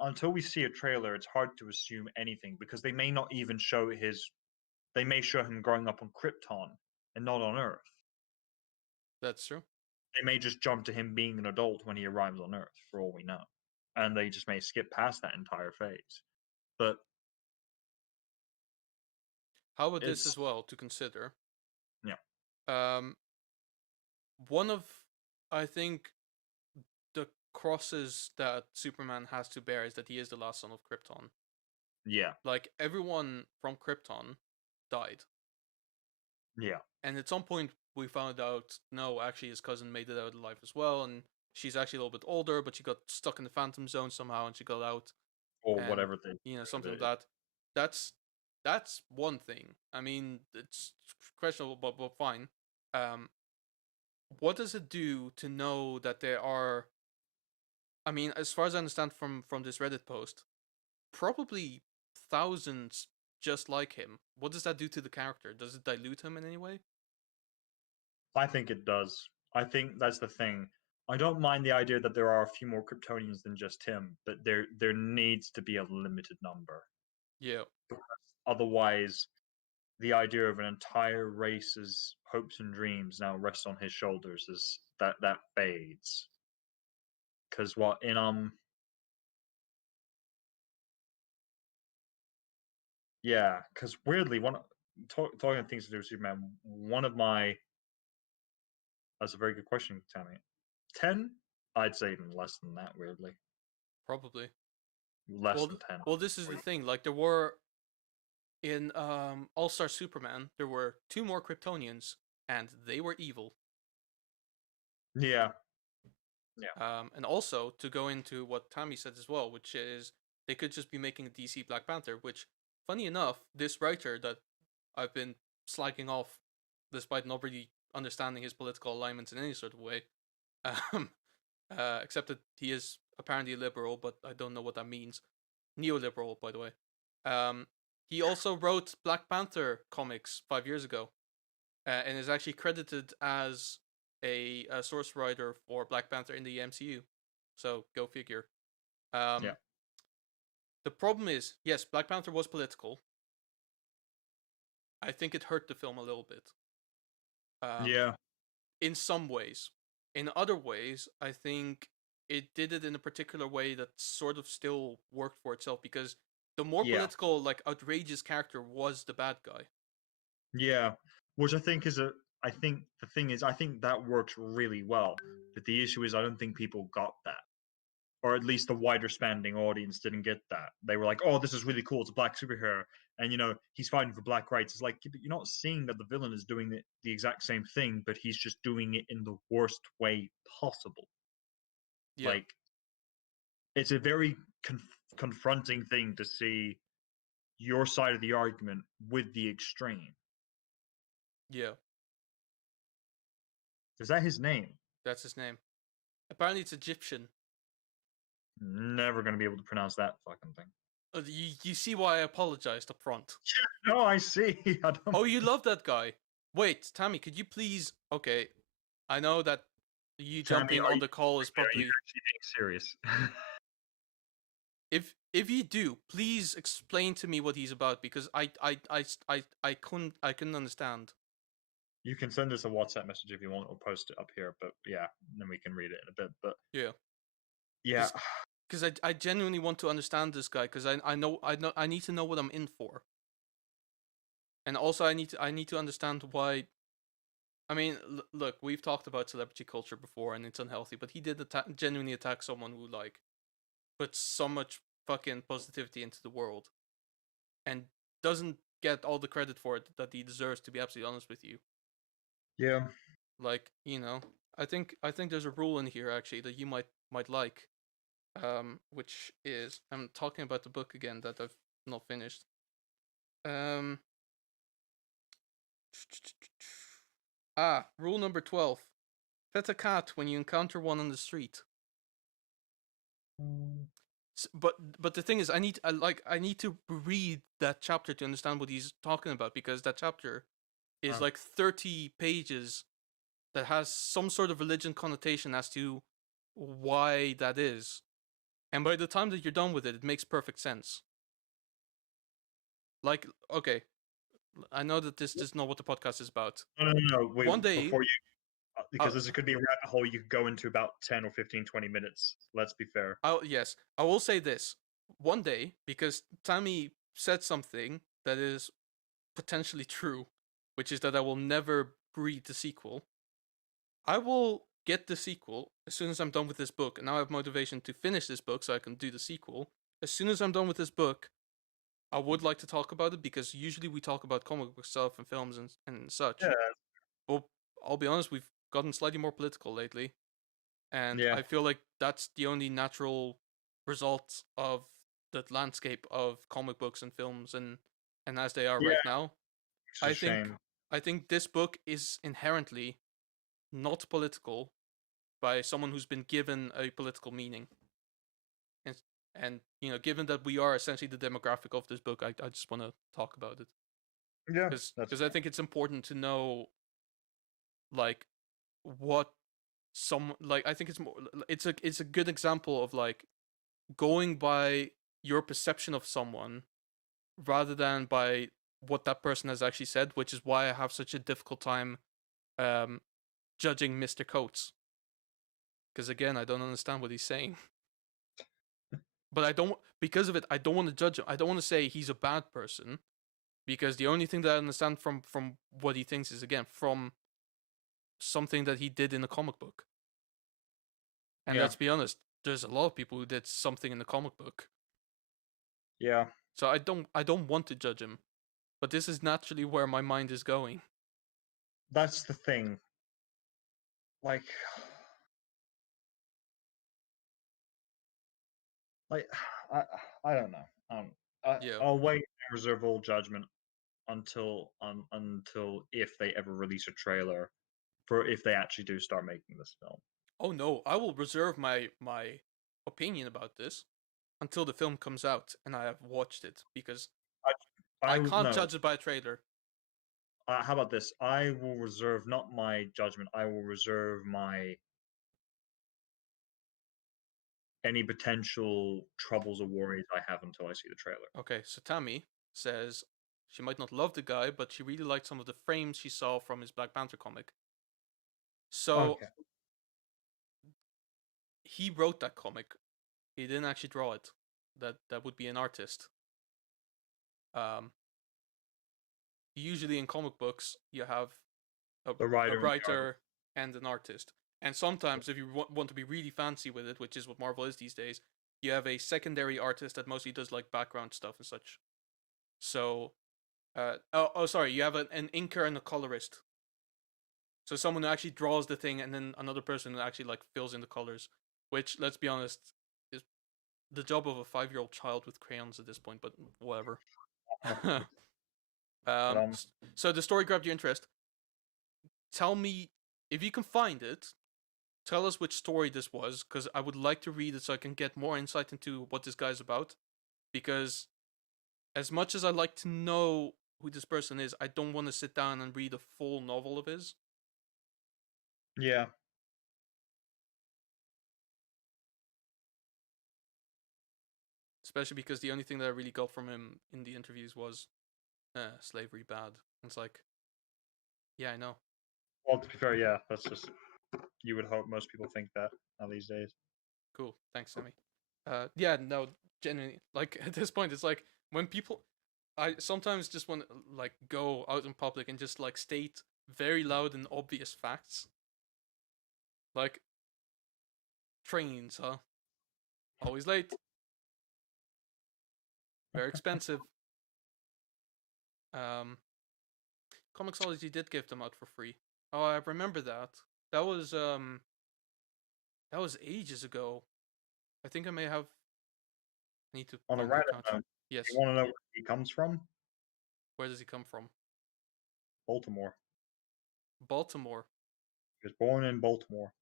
until we see a trailer, it's hard to assume anything because they may not even show his. They may show him growing up on Krypton and not on Earth. That's true. They may just jump to him being an adult when he arrives on Earth, for all we know, and they just may skip past that entire phase. But How about this it's as well to consider? yeah, Um, one of, I think, the crosses that Superman has to bear is that he is the last son of Krypton. yeah, Like, everyone from Krypton died. yeah. And at some point, we found out, no, actually, his cousin made it out alive as well. And she's actually a little bit older, but she got stuck in the Phantom Zone somehow and she got out. Or And, whatever they something like do. that. That's one thing. I mean, it's questionable, but fine. What does it do to know that there are? I mean, as far as I understand from this Reddit post, probably thousands just like him. What does that do to the character? Does it dilute him in any way? I think it does. I think that's the thing. I don't mind the idea that there are a few more Kryptonians than just him, but there needs to be a limited number. Yeah, Otherwise, the idea of an entire race's hopes and dreams now rests on his shoulders is that fades. Because what in yeah, because weirdly talking things to do with Superman, one of my that's a very good question, Tammy. 10? I'd say even less than that, weirdly. probably. Less Well, than 10. well, this is the thing. Like there were in All Star Superman, there were two more Kryptonians, and they were evil. Yeah. Yeah. And also to go into what Tommy said as well, which is they could just be making a DC Black Panther. Which, funny enough, this writer that I've been slagging off, despite not really understanding his political alignments in any sort of way, um, except that he is apparently a liberal, but I don't know what that means. Neoliberal, by the way. Um, he also wrote Black Panther comics 5 years ago, and is actually credited as a source writer for Black Panther in the MCU. So go figure. Yeah. The problem is, yes, Black Panther was political. I think it hurt the film a little bit. Yeah. In some ways. In other ways, I think it did it in a particular way that sort of still worked for itself because the more Yeah. political, like outrageous character was the bad guy. Yeah. Which I think is a I think the thing is I think that works really well. But the issue is I don't think people got that. Or at least the wider spanning audience didn't get that. They were like, "Oh, this is really cool. It's a black superhero, and he's fighting for black rights." It's like you're not seeing that the villain is doing the exact same thing, but he's just doing it in the worst way possible. Yeah, Like, it's a very confronting thing to see your side of the argument with the extreme. yeah, Is that his name? that's his name. Apparently, it's Egyptian. Never going to be able to pronounce that fucking thing. You see why I apologized up front. No, I see. I don't. Oh, you love that guy. Wait, Tammy, could you please? Okay, I know that you Tammy, jumping on the call is are you probably. actually being serious? If you do, please explain to me what he's about because I couldn't understand. You can send us a WhatsApp message if you want, or post it up here. But yeah, then we can read it in a bit. But Yeah, yeah, because I genuinely want to understand this guy because I need to know what I'm in for, and also I need to understand why. I mean, look, we've talked about celebrity culture before, and it's unhealthy. But he did genuinely attack someone who like puts so much fucking positivity into the world, and doesn't get all the credit for it that he deserves. To be absolutely honest with you, yeah, like I think there's a rule in here actually that you might like, which is I'm talking about the book again that I've not finished. Um, rule number 12: pet a cat when you encounter one on the street. But the thing is, I need to read that chapter to understand what he's talking about because that chapter is like 30 pages that has some sort of religion connotation as to why that is. And by the time that you're done with it, it makes perfect sense. Like, okay, I know that this is not what the podcast is about. No. One day, Before you, because uh, this could be a rabbit hole you could go into about 10 or 15, 20 minutes. Let's be fair. yes, I will say this. One day, because Tammy said something that is potentially true, which is that I will never read the sequel. I will get the sequel as soon as I'm done with this book, and now I have motivation to finish this book so I can do the sequel. As soon as I'm done with this book, I would like to talk about it because usually we talk about comic book stuff and films and such. Yeah. But I'll be honest, we've gotten slightly more political lately, and Yeah. I feel like that's the only natural result of the landscape of comic books and films and as they are Yeah. right now. Which is a I think shame. I think this book is inherently not political by someone who's been given a political meaning. And given that we are essentially the demographic of this book, I just want to talk about it Yeah. That's because I think it's important to know like what some like I think it's a good example of like going by your perception of someone rather than by what that person has actually said, which is why I have such a difficult time um judging Mr. Coates. Because again, I don't understand what he's saying. But I don't, because of it, I don't want to judge him. I don't want to say he's a bad person because the only thing that I understand from what he thinks is again from something that he did in a comic book. And Yeah. let's be honest, there's a lot of people who did something in the comic book. Yeah. So I don't want to judge him, but this is naturally where my mind is going. That's the thing. Like, like I, I don't know. Yeah. I'll wait and reserve all judgment until if they ever release a trailer for if they actually do start making this film. Oh no, I will reserve my opinion about this until the film comes out and I have watched it because I I can't no. judge it by a trailer. How about this? I will reserve not my judgment. I will reserve my any potential troubles or worries I have until I see the trailer. Okay, so Tammy says she might not love the guy, but she really liked some of the frames she saw from his Black Panther comic. So Okay. he wrote that comic. He didn't actually draw it. That would be an artist. Um, Usually in comic books you have The a writer and the artist. writer and an artist, and sometimes if you want to be really fancy with it, which is what Marvel is these days, you have a secondary artist that mostly does like background stuff and such. So, sorry, you have an inker and a colorist. So someone who actually draws the thing, and then another person who actually like fills in the colors. Which, let's be honest, is the job of a 5-year-old child with crayons at this point. But whatever. But, So the story grabbed your interest. Tell me if you can find it. Tell us which story this was, because I would like to read it so I can get more insight into what this guy's about. Because as much as I like to know who this person is, I don't want to sit down and read a full novel of his. yeah. Especially because the only thing that I really got from him in the interviews was slavery bad. It's like, yeah, I know. Well, to be fair, yeah, that's just you would hope most people think that now these days. Cool. Thanks, Sammy. Yeah, no, genuinely. Like at this point, it's like when people, I sometimes just want to like go out in public and just like state very loud and obvious facts. Like trains, huh? Always late. Very expensive. Um, Comixology did give them out for free. Oh, I remember that. That was that was ages ago. I think I may have. I need to On a find my random account. note, you Yes. want to know where he comes from? Where does he come from? Baltimore. Baltimore. He was born in Baltimore.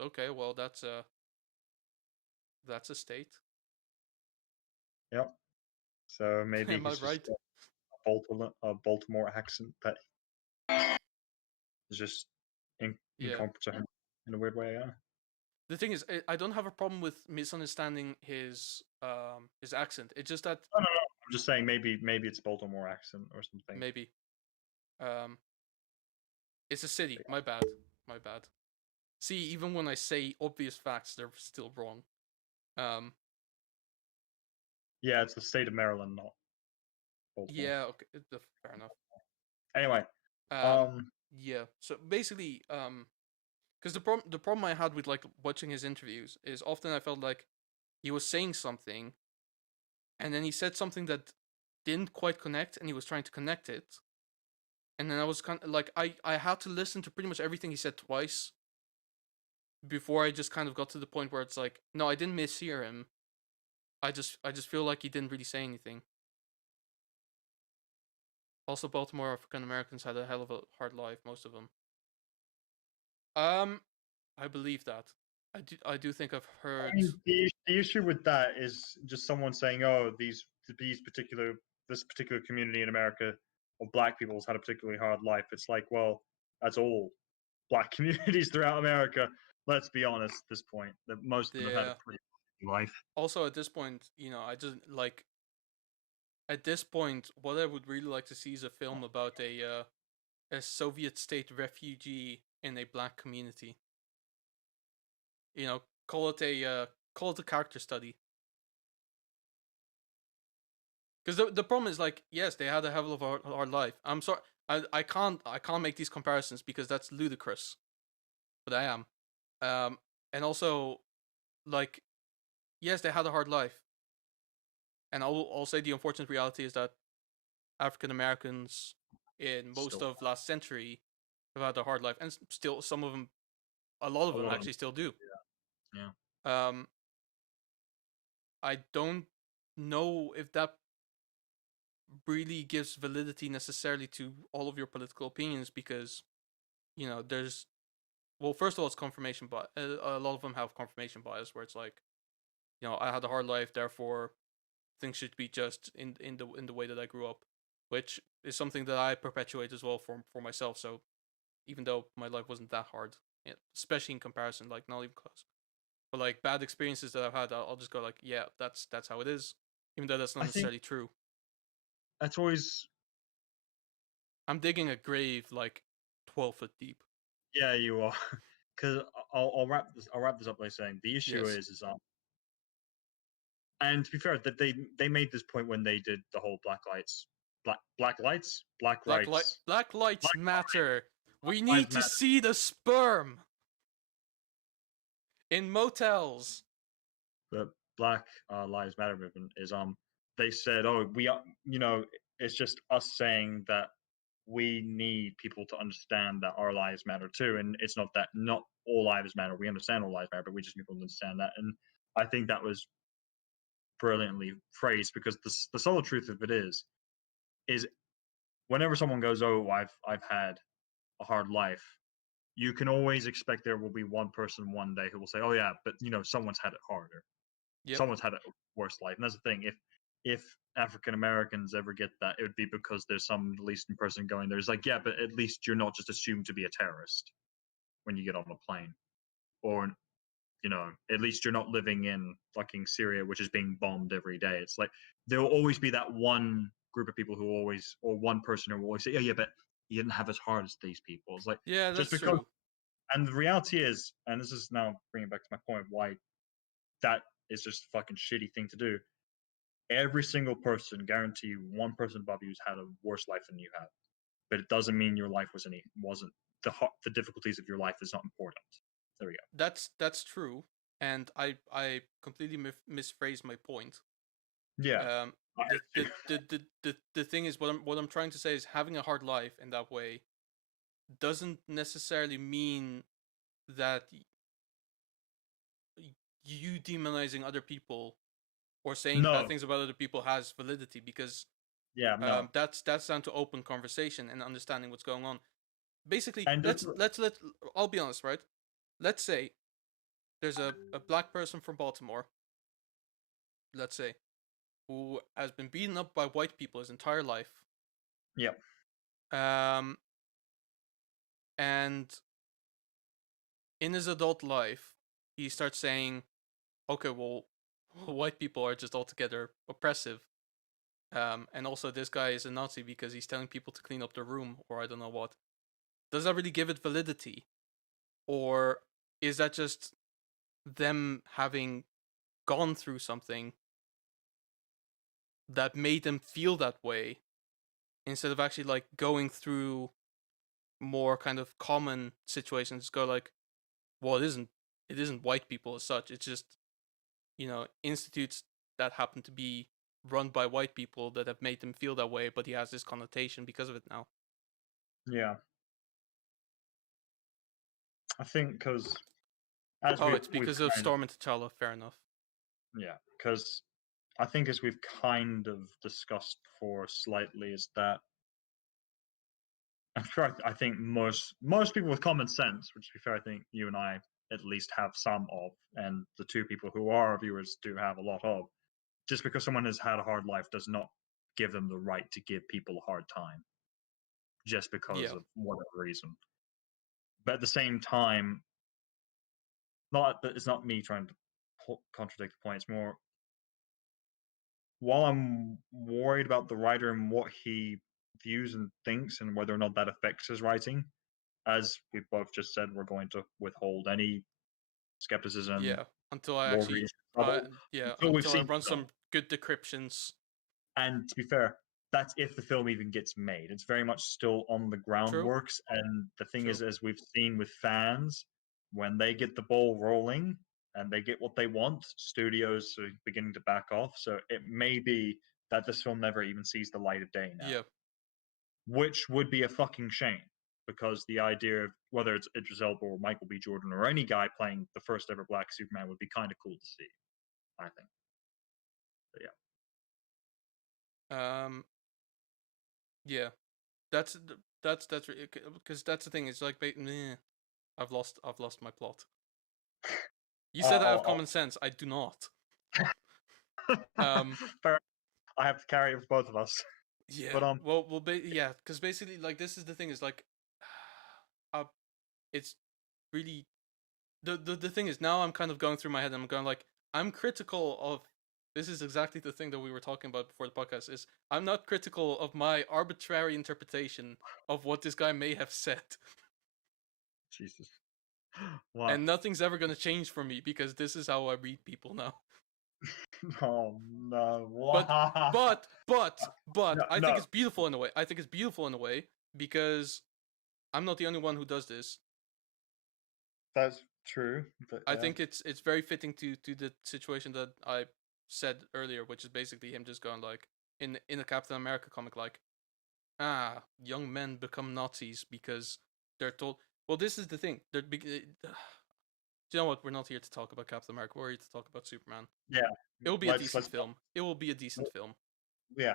Okay, well that's a state. Yep. So maybe Am I he's just right? a Baltimore accent that is just Yeah. incompetent in a weird way. Yeah. The thing is, I don't have a problem with misunderstanding his accent. It's just that No, no, no. I'm just saying maybe it's Baltimore accent or something. maybe um, it's a city. My bad. My bad. See, even when I say obvious facts, they're still wrong. Um, Yeah, it's the state of Maryland, not Baltimore. yeah, okay, fair enough. Anyway, Um, um, yeah. So basically, because the problem I had with like watching his interviews is often I felt like he was saying something, and then he said something that didn't quite connect, and he was trying to connect it, and then I was kind of like I had to listen to pretty much everything he said twice before I just kind of got to the point where it's like, no, I didn't mishear him. I just feel like he didn't really say anything. Also, Baltimore African Americans had a hell of a hard life, most of them. Um, I believe that. I do think I've I heard. mean, the issue with that is just someone saying, "Oh, these particular this particular community in America or Black people has had a particularly hard life." It's like, well, that's all Black communities throughout America. Let's be honest. At this point, that most of them have had a Yeah. pretty life. Also, at this point, I just like at this point, what I would really like to see is a film about a Soviet state refugee in a black community. Call it a character study. Because the problem is like, yes, they had a hell of a hard life. I'm sorry, I can't make these comparisons because that's ludicrous, but I am. And also, like, yes, they had a hard life, and I'll say the unfortunate reality is that African Americans in most Still, of last century have had a hard life, and still some of them, a lot of a them lot of them. actually still do. Yeah. Um, I don't know if that really gives validity necessarily to all of your political opinions because there's first of all, it's confirmation bias. A lot of them have confirmation bias where it's like, I had a hard life, therefore things should be just in the way that I grew up, which is something that I perpetuate as well for myself. So even though my life wasn't that hard, especially in comparison, like not even close, but like bad experiences that I've had, I'll just go like, yeah, that's how it is, even though that's not I think necessarily true. that's always. I'm digging a grave like 12 foot deep. Yeah, you are. Because I'll wrap this up by saying the issue Yes, is and to be fair, that they made this point when they did the whole black rights, black lights black matter. We lives need to matter. see the sperm in motels. The Black Lives Matter movement is they said, oh, we are, it's just us saying that we need people to understand that our lives matter too, and it's not that not all lives matter. We understand all lives matter, but we just need people to understand that. And I think that was brilliantly phrased because the solid truth of it is whenever someone goes, oh, I've had a hard life, you can always expect there will be one person one day who will say, oh yeah, but someone's had it harder, Yep. someone's had a worse life. And that's the thing, if African Americans ever get that, it would be because there's some Middle Eastern person going there. It's like, yeah, but at least you're not just assumed to be a terrorist when you get on a plane, or at least you're not living in fucking Syria, which is being bombed every day. It's like there will always be that one group of people who always, or one person who will always say, yeah, yeah, but you didn't have as hard as these people. It's like Yeah, just that's because, true. and the reality is, and this is now bringing back to my point, why that is just a fucking shitty thing to do. Every single person, guarantee you, one person above you has had a worse life than you have. But it doesn't mean your life wasn't the difficulties of your life is not important. There we go. That's true, and I completely misphrased my point. Yeah, Um, I the had the, the the the thing is what I'm trying to say is having a hard life in that way doesn't necessarily mean that you demonizing other people or saying bad no, things about other people has validity because yeah, no, that's down to open conversation and understanding what's going on. Basically, and just let I'll be honest, right? Let's say there's a black person from Baltimore, let's say, who has been beaten up by white people his entire life. yeah, Um, and in his adult life, he starts saying, okay, well, white people are just altogether oppressive. And also this guy is a Nazi because he's telling people to clean up their room, or I don't know what. Does that really give it validity? Or is that just them having gone through something that made them feel that way, instead of actually like going through more kind of common situations? Go like, well, it isn't white people as such. It's just, institutes that happen to be run by white people that have made them feel that way, but he has this connotation because of it now. Yeah, I think because as Oh, it's we've because of kind of, Storm and T'Challa. Fair enough. yeah, because I think as we've kind of discussed before slightly is that I'm sure I think most people with common sense, which to be fair, I think you and I at least have some of, and the two people who are our viewers do have a lot of. Just because someone has had a hard life does not give them the right to give people a hard time, just because Yeah. of whatever reason. But at the same time, not that it's not me trying to contradict the point. It's more while I'm worried about the writer and what he views and thinks and whether or not that affects his writing, as we both just said, we're going to withhold any skepticism Yeah. Until I or actually, rebuttal yeah, until we've until I seen run the film. some good decryptions. And to be fair, that's if the film even gets made. It's very much still on the True. groundworks. And the thing True. is, as we've seen with fans, when they get the ball rolling and they get what they want, studios are beginning to back off. So it may be that this film never even sees the light of day now, Yeah. which would be a fucking shame because the idea of whether it's Idris Elba or Michael B. Jordan or any guy playing the first ever black Superman would be kind of cool to see, I think. But yeah. Um. Yeah. That's that's because that's the thing. It's like, meh, I've lost my plot. You said I have common sense. I do not. Um. Fair. I have to carry it for both of us. Yeah. But Yeah. Because basically, like, this is the thing. Is like, uh, it's really the thing is, now I'm kind of going through my head and I'm going like, I'm critical of, this is exactly the thing that we were talking about before the podcast, is I'm not critical of my arbitrary interpretation of what this guy may have said. Jesus, what? And nothing's ever going to change for me because this is how I read people now. Oh no! But What? but No, I think no, it's beautiful in a way. I think it's beautiful in a way because I'm not the only one who does this. that's true. But I yeah, think it's very fitting to the situation that I said earlier, which is basically him just going like, in a Captain America comic, like, young men become Nazis because they're told. Well, this is the thing. You know what? We're not here to talk about Captain America. We're here to talk about Superman. yeah. It will be a decent Let's film. It will be a decent film, yeah.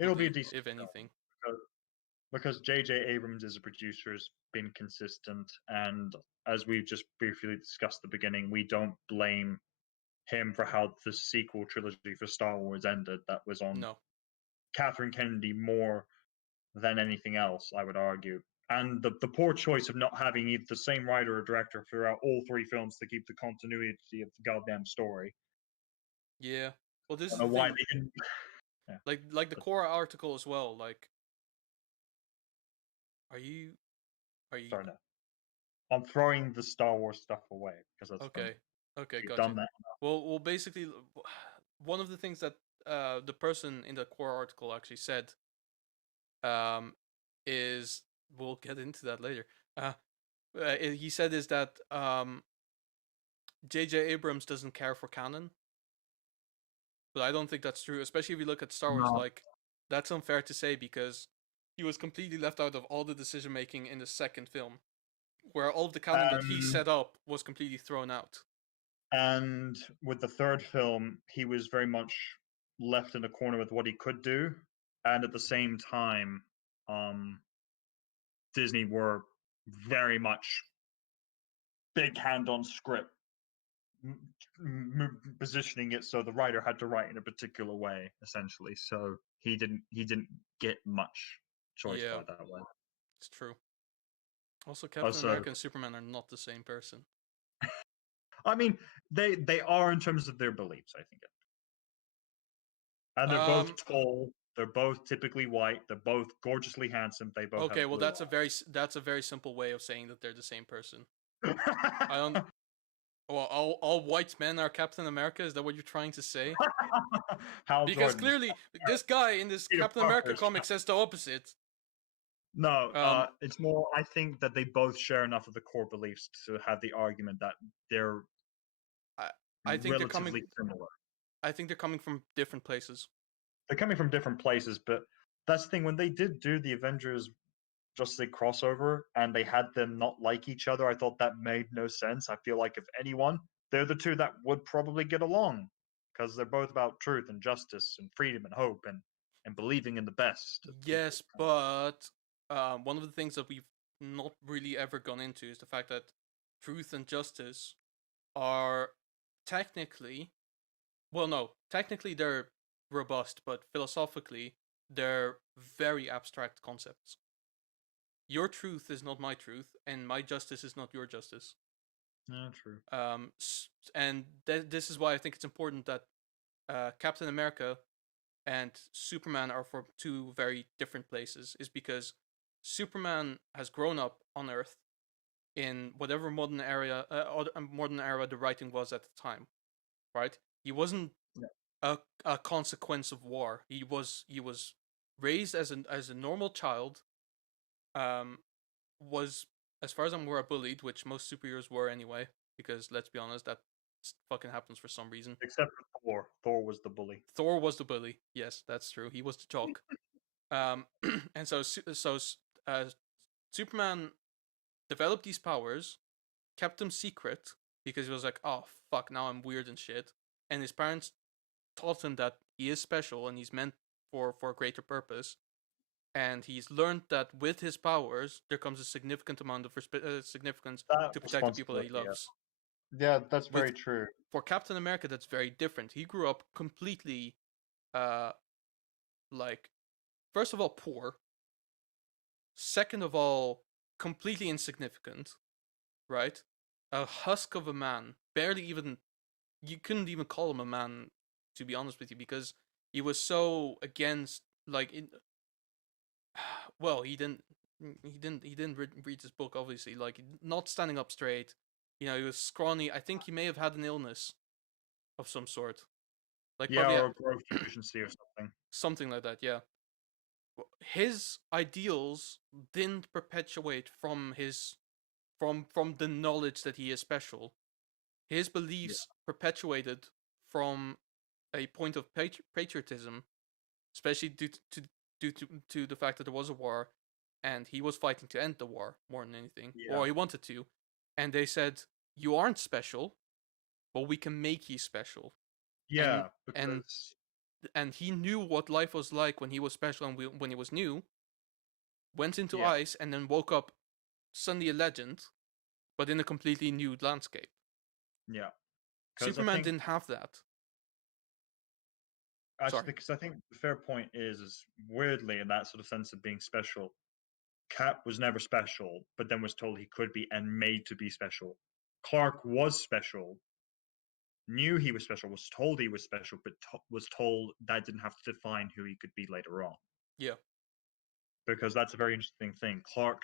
It'll be a probably, decent if film anything. because J.J. Abrams as a producer has been consistent, and as we've just briefly discussed at the beginning, we don't blame him for how the sequel trilogy for Star Wars ended. That was on No. Catherine Kennedy more than anything else, I would argue. And the poor choice of not having either the same writer or director throughout all three films to keep the continuity of the goddamn story. Yeah. Well, I this don't is know the why thing. they didn't. Yeah, Like the but, core article as well. Like, are you are you sorry, no. I'm throwing the Star Wars stuff away because that's fun. okay? Okay, We've gotcha. done that. Well, basically, one of the things that the person in the core article actually said, um, is, we'll get into that later. He said is that J.J. Abrams doesn't care for canon, but I don't think that's true. Especially if you look at Star Wars, No. like, that's unfair to say because he was completely left out of all the decision making in the second film, where all of the canon that he Um, set up was completely thrown out. and with the third film, he was very much left in a corner with what he could do, and at the same time, um, Disney were very much big hand on script, positioning it so the writer had to write in a particular way, essentially. So he didn't get much choice Yeah, by that way. it's true. Also, Captain Also, America and Superman are not the same person. I mean, they are in terms of their beliefs, I think, and they're both Um, tall. They're both typically white. They're both gorgeously handsome. They both okay, have well blue that's a very simple way of saying that they're the same person. I don't. eyes. Well, all white men are Captain America. Is that what you're trying to say? Hal Because Jordan is clearly, this guy in this Peter Captain America Parker's. comic says the opposite. No, Um, it's more. I think that they both share enough of the core beliefs to have the argument that they're I I think they're coming. relatively similar. I think they're coming from different places. They're coming from different places, but that's the thing. When they did do the Avengers Justice League crossover and they had them not like each other, I thought that made no sense. I feel like if anyone, they're the two that would probably get along because they're both about truth and justice and freedom and hope and believing in the best of people. Yes, but one of the things that we've not really ever gone into is the fact that truth and justice are technically, well, no, technically they're robust, but philosophically they're very abstract concepts. Your truth is not my truth, and my justice is not your justice. Yeah, true. And this is why I think it's important that Captain America and Superman are from two very different places. Is because Superman has grown up on Earth in whatever modern era the writing was at the time, right? He wasn't Yeah. a consequence of war. He was raised as a normal child. Um, was, as far as I'm aware, bullied, which most superheroes were anyway. Because let's be honest, that fucking happens for some reason. Except for Thor. Thor was the bully. Thor was the bully. Yes, that's true. He was the jock. Um, and uh, Superman developed these powers, kept them secret because he was like, "Oh fuck, now I'm weird and shit." And his parents taught him that he is special and he's meant for a greater purpose. And he's learned that with his powers, there comes a significant amount of significance That to protect the people that he responsibility, yeah. loves. Yeah, that's very With true. For Captain America, that's very different. He grew up completely, uh, like, first of all, poor. Second of all, completely insignificant, right? A husk of a man. Barely even, you couldn't even call him a man, to be honest with you, because he was so against, like, well, he didn't read this book, obviously. Like, not standing up straight. You know, he was scrawny. I think he may have had an illness of some sort. Like, Yeah, probably or growth deficiency or something. something like that, yeah. His ideals didn't perpetuate from his from the knowledge that he is special. His Yeah. beliefs perpetuated from a point of patriotism, especially due to the fact that there was a war, and he was fighting to end the war more than anything, Yeah. or he wanted to. And they said, "You aren't special, but we can make you special." And Yeah, and because and he knew what life was like when he was special and when he was new. Went into yeah, ice and then woke up suddenly a legend, but in a completely new landscape. yeah. Because I Superman think didn't have that. actually, Sorry. because I think the fair point is weirdly in that sort of sense of being special. Cap was never special, but then was told he could be and made to be special. Clark was special, knew he was special, was told he was special, but was told that didn't have to define who he could be later on. Yeah. Because that's a very interesting thing. Clark,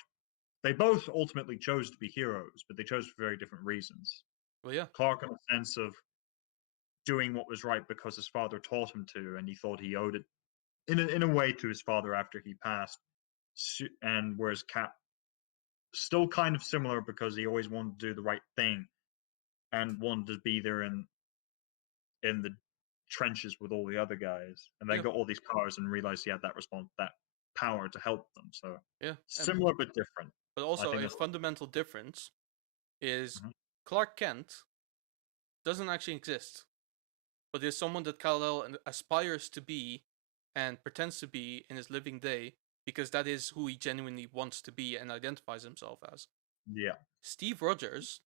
they both ultimately chose to be heroes, but they chose for very different reasons. Well, yeah. Clark, in a sense of doing what was right because his father taught him to, and he thought he owed it in a way to his father after he passed. And whereas Cap, still kind of similar because he always wanted to do the right thing and wanted to be there in the trenches with all the other guys, and then Yeah. got all these powers and realized he had that power to help them. So Yeah. similar but different. But I also think a that's fundamental difference is mhm. Clark Kent doesn't actually exist, but is someone that Kal-El aspires to be and pretends to be in his living day because that is who he genuinely wants to be and identifies himself as. Yeah, Steve Rogers,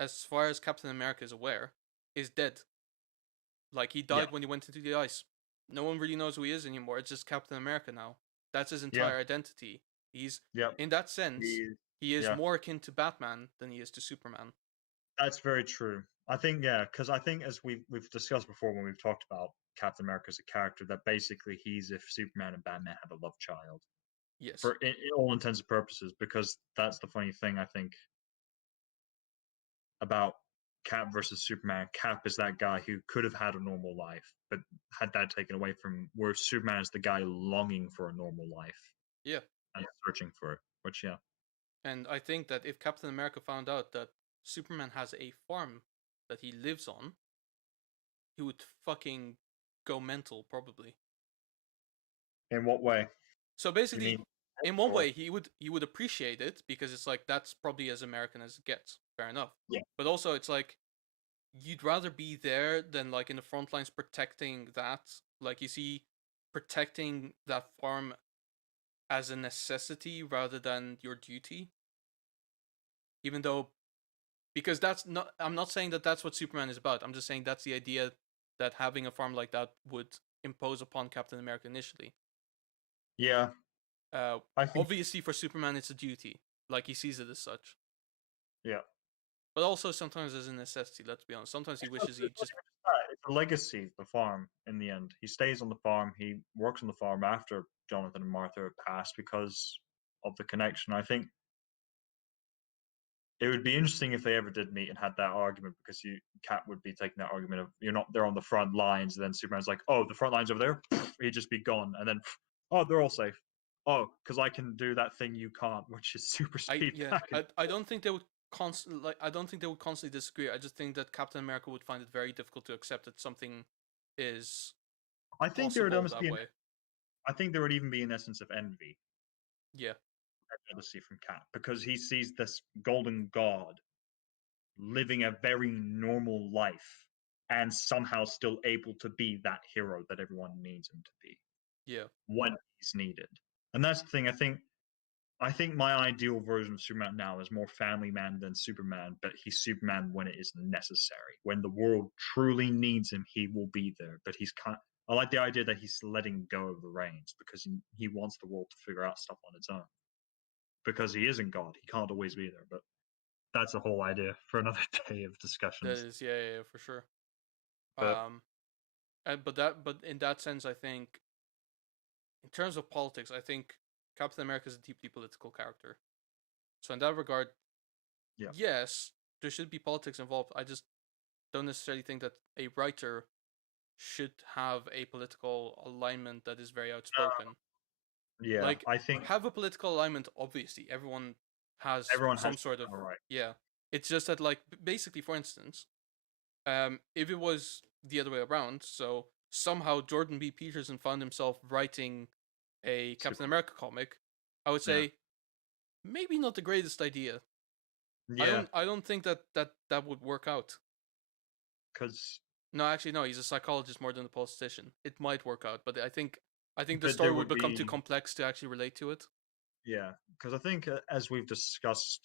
as far as Captain America is aware, is dead. Like, he yeah, died when he went into the ice. No one really knows who he is anymore. It's just Captain America now. That's his yeah, entire identity. He's, yeah. in that sense, He, he is yeah, more akin to Batman than he is to Superman. That's very true. I think, yeah, because I think as we've discussed before when we've talked about Captain America as a character, that basically he's if Superman and Batman had a love child Yes. for in all intents and purposes. Because that's the funny thing I think about Cap versus Superman. Cap is that guy who could have had a normal life, but had that taken away from him, where Superman is the guy longing for a normal life Yeah. and searching for it. Which, yeah, And I think that if Captain America found out that Superman has a farm that he lives on, he would fucking go mental, probably. in what way? So You basically, mean, in one or way, he would appreciate it because it's like that's probably as American as it gets. Fair enough. yeah, But also, it's like you'd rather be there than like in the front lines protecting that. Like you see, protecting that farm as a necessity rather than your duty. Even though, because that's not, I'm not saying that that's what Superman is about. I'm just saying that's the idea that having a farm like that would impose upon Captain America initially. yeah. Uh, I think, Obviously for Superman it's a duty, like he sees it as such. yeah. But also sometimes as a necessity. Let's be honest. Sometimes he wishes he It's not just even just that. It's a legacy, the farm, in the end. He stays on the farm. He works on the farm after Jonathan and Martha have passed because of the connection. I think it would be interesting if they ever did meet and had that argument because Cat would be taking that argument of you're not there on the front lines, and then Superman's like, oh, the front lines over there, he'd just be gone, and then oh, they're all safe. Oh, because I can do that thing you can't, which is super I speed yeah. back and I don't think they would constantly like I don't think they would constantly disagree. I just think that Captain America would find it very difficult to accept that something is I think there would possible almost that be an, way. I think there would even be an essence of envy, Yeah. jealousy from Cat because he sees this golden god living a very normal life and somehow still able to be that hero that everyone needs him to be Yeah. when he's needed. And that's the thing. I think my ideal version of Superman now is more family man than Superman, but he's Superman when it is necessary. When the world truly needs him, he will be there. But he's kind. I like the idea that he's letting go of the reins because he wants the world to figure out stuff on its own. Because he isn't God, he can't always be there. But that's a whole idea for another day of That discussions. is yeah, for sure. But Um but in that sense I think in terms of politics, I think Captain America is a deeply political character. So in that regard, yeah, yes, there should be politics involved. I just don't necessarily think that a writer should have a political alignment that is very outspoken. yeah, Like, I think have a political alignment, obviously. Everyone has everyone has some to sort of, know, right. yeah. It's just that, like, basically, for instance, if it was the other way around, so somehow Jordan B. Peterson found himself writing a Captain Super, America comic, I would yeah, say maybe not the greatest idea. yeah, I don't think that would work out. because No, actually, no. He's a psychologist more than a politician. It might work out, but I think the but story there would would become too be complex to actually relate to it. yeah, because I think as we've discussed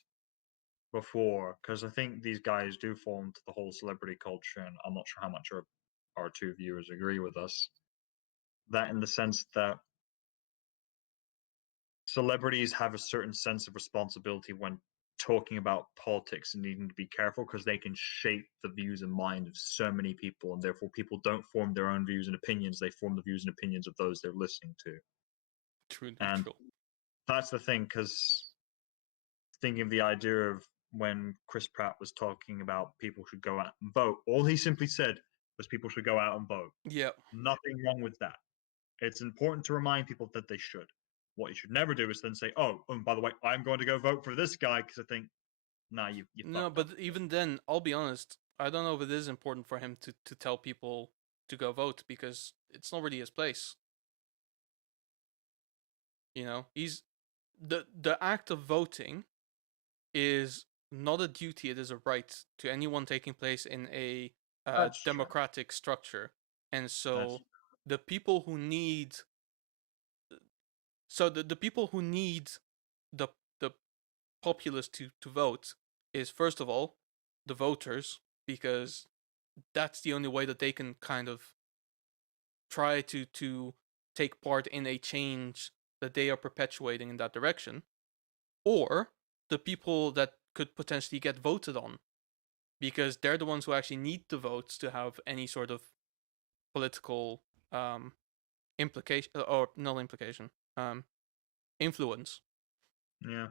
before, because I think these guys do fall into the whole celebrity culture, and I'm not sure how much our two viewers agree with us. That in the sense that celebrities have a certain sense of responsibility when talking about politics and needing to be careful because they can shape the views and mind of so many people, and therefore people don't form their own views and opinions; they form the views and opinions of those they're listening to. True And neutral. that's the thing, because thinking of the idea of when Chris Pratt was talking about people should go out and vote, all he simply said was people should go out and vote. Yeah. Nothing wrong with that. It's important to remind people that they should. What you should never do is then say, "Oh, and by the way, I'm going to go vote for this guy because I think, nah, you No, fucked up." but even then, I'll be honest. I don't know if it is important for him to tell people to go vote because it's not really his place. He's the act of voting is not a duty; it is a right to anyone taking place in a That's true. democratic structure. And That's so, the people who need the people who need the populace to vote is first of all the voters because that's the only way that they can kind of try to take part in a change that they are perpetuating in that direction, or the people that could potentially get voted on. because they're the ones who actually need the votes to have any sort of political implication, or no implication, influence. Yeah.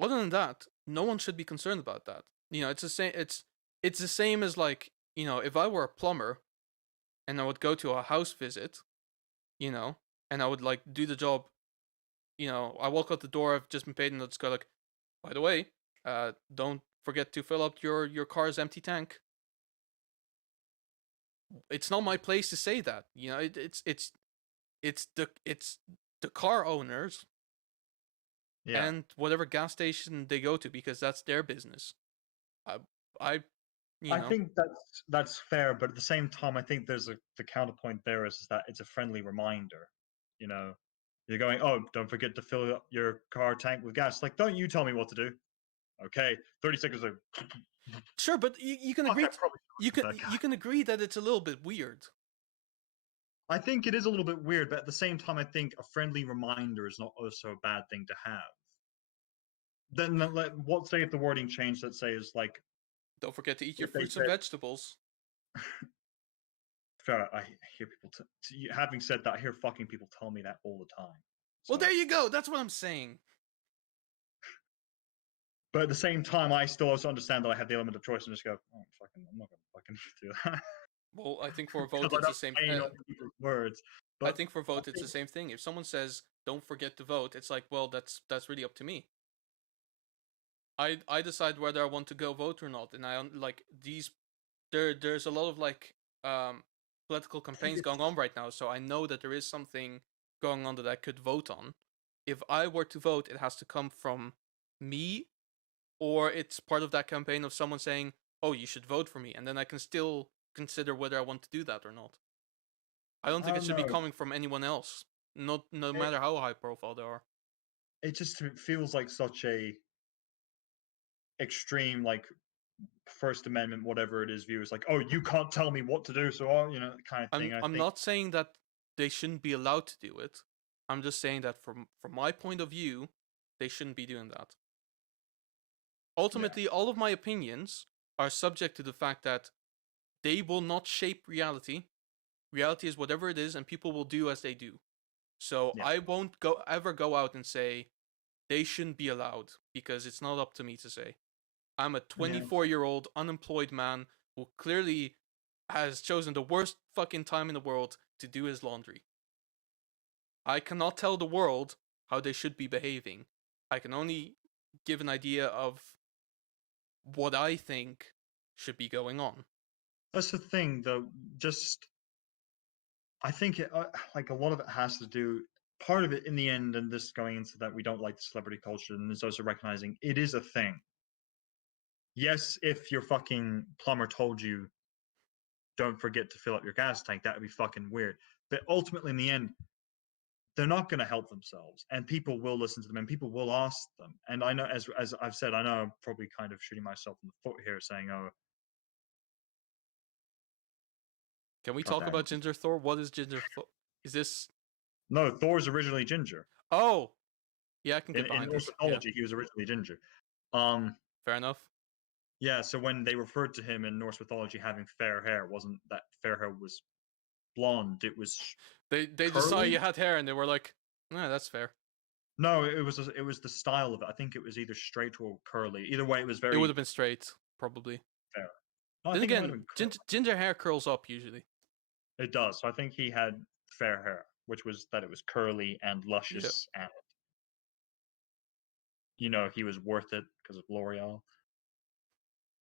Other than that, no one should be concerned about that. It's the same. It's the same as, like, if I were a plumber and I would go to a house visit, and I would, like, do the job. I walk out the door. I've just been paid, and I'll just go like, by the way, don't forget to fill up your car's empty tank. It's not my place to say that. It's the car owners Yeah. and whatever gas station they go to, because that's their business. I, I, I think that's fair, but at the same time, I think there's the counterpoint there is that it's a friendly reminder. You know, you're going, oh, don't forget to fill up your car tank with gas. Like, don't you tell me what to do. Okay, 30 seconds of. sure, but you can Fuck, agree. I probably You shouldn't can have that you guy. can agree that it's a little bit weird. I think it is a little bit weird, but at the same time, I think a friendly reminder is not also a bad thing to have. Then, what say if the wording changed? Let's say is like Don't forget to eat your if they fruits and said, vegetables. fair. I hear people. Having said that, I hear fucking people tell me that all the time. Well, So, there you go. That's what I'm saying. but at the same time, I still also understand that I have the element of choice and just go, oh, fucking, I'm not gonna fucking do that Well, I think for a because vote, I it's the don't same. pain on people's words. I But think for I vote, it's the think, same thing. If someone says, "Don't forget to vote," it's like, well, that's really up to me. I decide whether I want to go vote or not, and like these. There's a lot of, like, political I think campaigns it's going on right now, so I know that there is something going on that I could vote on. If I were to vote, it has to come from me, or it's part of that campaign of someone saying, "Oh, you should vote for me," and then I can still consider whether I want to do that or not. I don't I think it don't should be know. coming from anyone else, not no It matter how high profile they are. it just feels like such a extreme, like First Amendment, whatever it is, view. It's like, oh, you can't tell me what to do, so kind of thing. I'm And I I'm think, not saying that they shouldn't be allowed to do it. I'm just saying that from my point of view, they shouldn't be doing that. yeah, Ultimately, all of my opinions are subject to the fact that they will not shape reality. Reality is whatever it is, and people will do as they do. So yeah, I won't ever go out and say they shouldn't be allowed, because it's not up to me to say. I'm a yeah. 24-year-old unemployed man who clearly has chosen the worst fucking time in the world to do his laundry. I cannot tell the world how they should be behaving. I can only give an idea of what I think should be going on. That's the thing, though. Just I think like a lot of it has to do. Part of it in the end, and this going into that we don't like the celebrity culture, and there's also recognizing it is a thing. Yes, if your fucking plumber told you don't forget to fill up your gas tank, that would be fucking weird. But ultimately, in the end, they're not going to help themselves, and people will listen to them, and people will ask them. And I know, as I've said, I know I'm probably kind of shooting myself in the foot here, saying, "Oh, Can we talk goddamn." about Ginger Thor? What is Ginger Thor? Is this? No, Thor's originally ginger. Oh, yeah, I can get In behind Norse this. Yeah, mythology, he was originally ginger. Um, fair enough. yeah. So when they referred to him in Norse mythology having fair hair, it wasn't that fair hair was blonde? It was They just saw you curly. had hair and they were like, "Nah, that's fair." No, it was the style of it. I think it was either straight or curly. Either way, it was It would very have been straight, probably. fair. No, I Then think it might have again, been curly. ginger hair curls up usually. It does. So I think he had fair hair, which was that it was curly and Yeah, luscious, and he was worth it because of L'Oreal.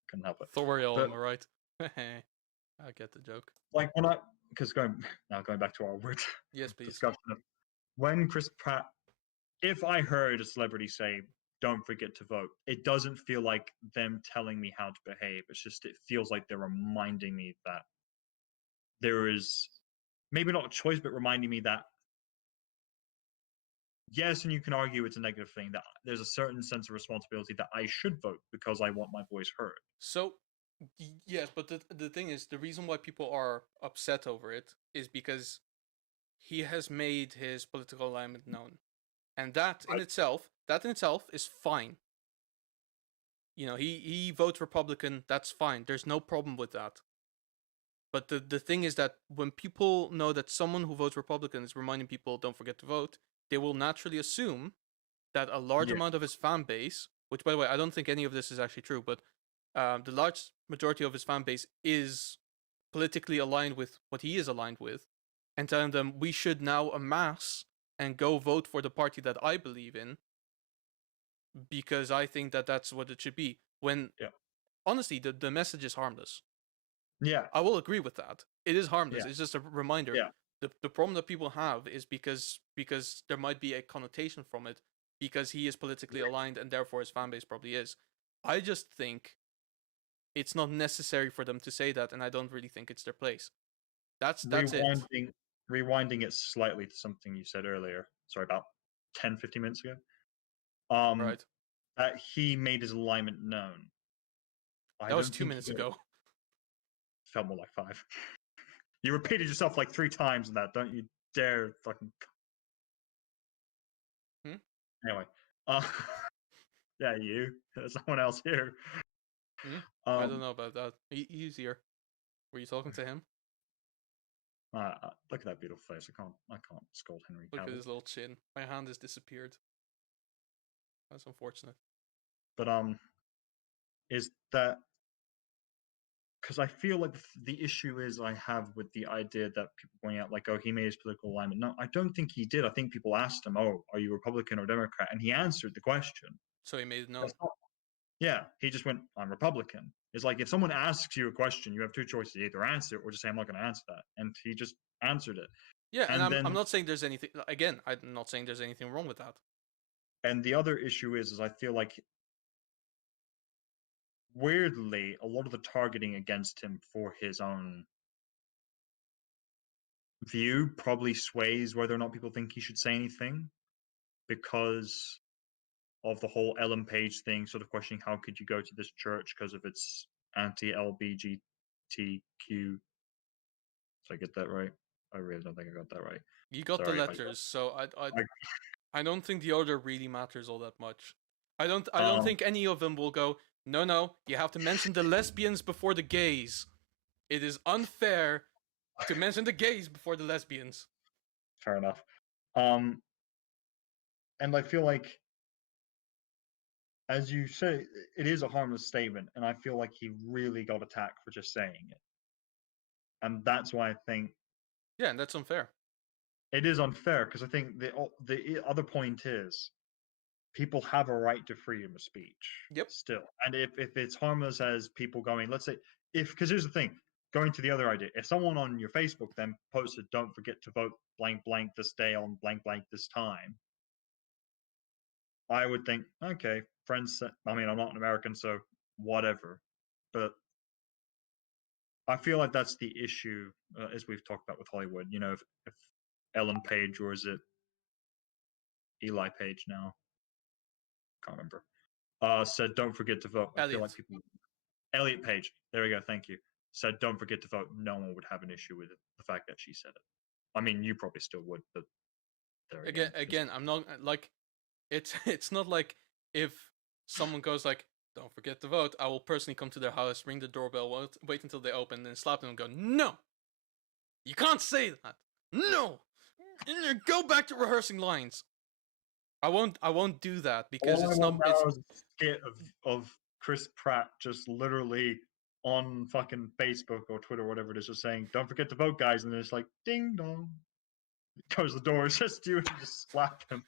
Couldn't help it. Thorial, am But I right? I get the joke. like because going back to our word Yes, please. discussion of when Chris Pratt, if I heard a celebrity say, "Don't forget to vote," it doesn't feel like them telling me how to behave. It's just it feels like they're reminding me that there is maybe not a choice, but reminding me that yes, and you can argue it's a negative thing, that there's a certain sense of responsibility that I should vote because I want my voice heard. So, yes, but the thing is, the reason why people are upset over it is because he has made his political alignment known, and I, that in itself is fine. he votes Republican. That's fine. There's no problem with that. But the thing is that when people know that someone who votes Republican is reminding people don't forget to vote, they will naturally assume that a large Yeah. amount of his fan base, which by the way I don't think any of this is actually true, but the large majority of his fan base is politically aligned with what he is aligned with, and telling them we should now amass and go vote for the party that I believe in because I think that that's what it should be. When Yeah. honestly, the message is harmless. Yeah. I will agree with that. It is harmless. Yeah. It's just a reminder. Yeah. The problem that people have is because there might be a connotation from it because he is politically aligned and therefore his fan base probably is. I just think it's not necessary for them to say that, and I don't really think it's their place. That's it. Rewinding it slightly to something you said earlier. Sorry, about 10, 15 minutes ago. Um, Right. that he made his alignment known. I That was don't 2 think minutes ago. felt more like 5. You repeated yourself like 3 times in that. Don't you dare fucking. Hmm? Anyway, uh, yeah, you. There's someone else here. Hmm? I don't Um, know about that. Easier. Were you talking to him? look at that beautiful face. I can't scold Henry Look at Cavill. his little chin. My hand has disappeared. That's unfortunate. But is that because I feel like the issue is I have with the idea that people point out like, oh, he made his political alignment. No, I don't think he did. I think people asked him, oh, are you Republican or Democrat? And he answered the question. So he made it known. That's not, yeah, he just went, I'm Republican. It's like if someone asks you a question, you have 2 choices: either answer it or just say, I'm not going to answer that. And he just answered it. Yeah, and And I'm then, not saying there's anything. Again, I'm not saying there's anything wrong with that. and the other issue is I feel like weirdly, a lot of the targeting against him for his own view probably sways whether or not people think he should say anything because of the whole Ellen Page thing, sort of questioning how could you go to this church because of its anti-LBGTQ. Did I get that right? I really don't think I got that right. You got the Sorry if I letters, so I I don't think the order really matters all that much. I don't um think any of them will go. No, you have to mention the lesbians before the gays. It is unfair to mention the gays before the lesbians. fair enough. Um and I feel like as you say, it is a harmless statement, and I feel like he really got attacked for just saying it. And that's why I think Yeah, and that's unfair. it is unfair because I think the other point is people have a right to freedom of speech Yep. still, and if it's harmless as people going, let's say, if because here's the thing, going to the other idea, if someone on your Facebook then posted, "Don't forget to vote blank blank this day on blank blank this time," I would think, okay, friends. I mean, I'm not an American, so whatever, but I feel like that's the issue, as we've talked about with Hollywood. You know, if Ellen Page or is it Eli Page now? Can't remember. Said don't forget to vote. I feel like Elliot. people. Elliot Page. There we go. Thank you. Said don't forget to vote. No one would have an issue with it, the fact that she said it. I mean, you probably still would, but there again. Again, I'm not like it's not like if someone goes like, "Don't forget to vote," I will personally come to their house, ring the doorbell, wait until they open, then slap them and go, "No, you can't say that. No, go back to rehearsing lines." I won't do that because All I it's want not. It's now is a skit of Chris Pratt just literally on fucking Facebook or Twitter, or whatever it is, just saying, "Don't forget to vote, guys," and then it's like, "Ding dong." Close the door. It's just you and just slap him.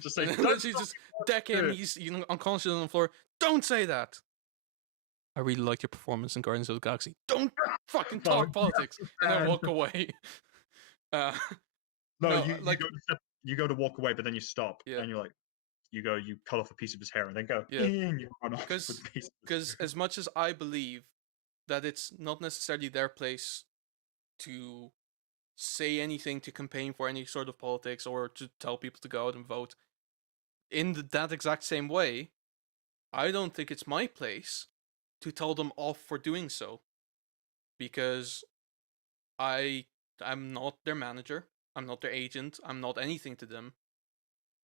Just say, and then "Don't literally tell just me what deck to him. do." He's unconscious on the floor. Don't say that. I really liked your performance in Guardians of the Galaxy. Don't fucking No, talk politics, and then walk away. Uh, no, no, you like you go to walk away, but then you stop yeah, and you're like, you cut off a piece of his hair and then go, yeah. and you run off with Because the piece of his because hair. as much as I believe that it's not necessarily their place to say anything to campaign for any sort of politics or to tell people to go out and vote in that exact same way, I don't think it's my place to tell them off for doing so because I I'm not their manager, I'm not their agent, I'm not anything to them.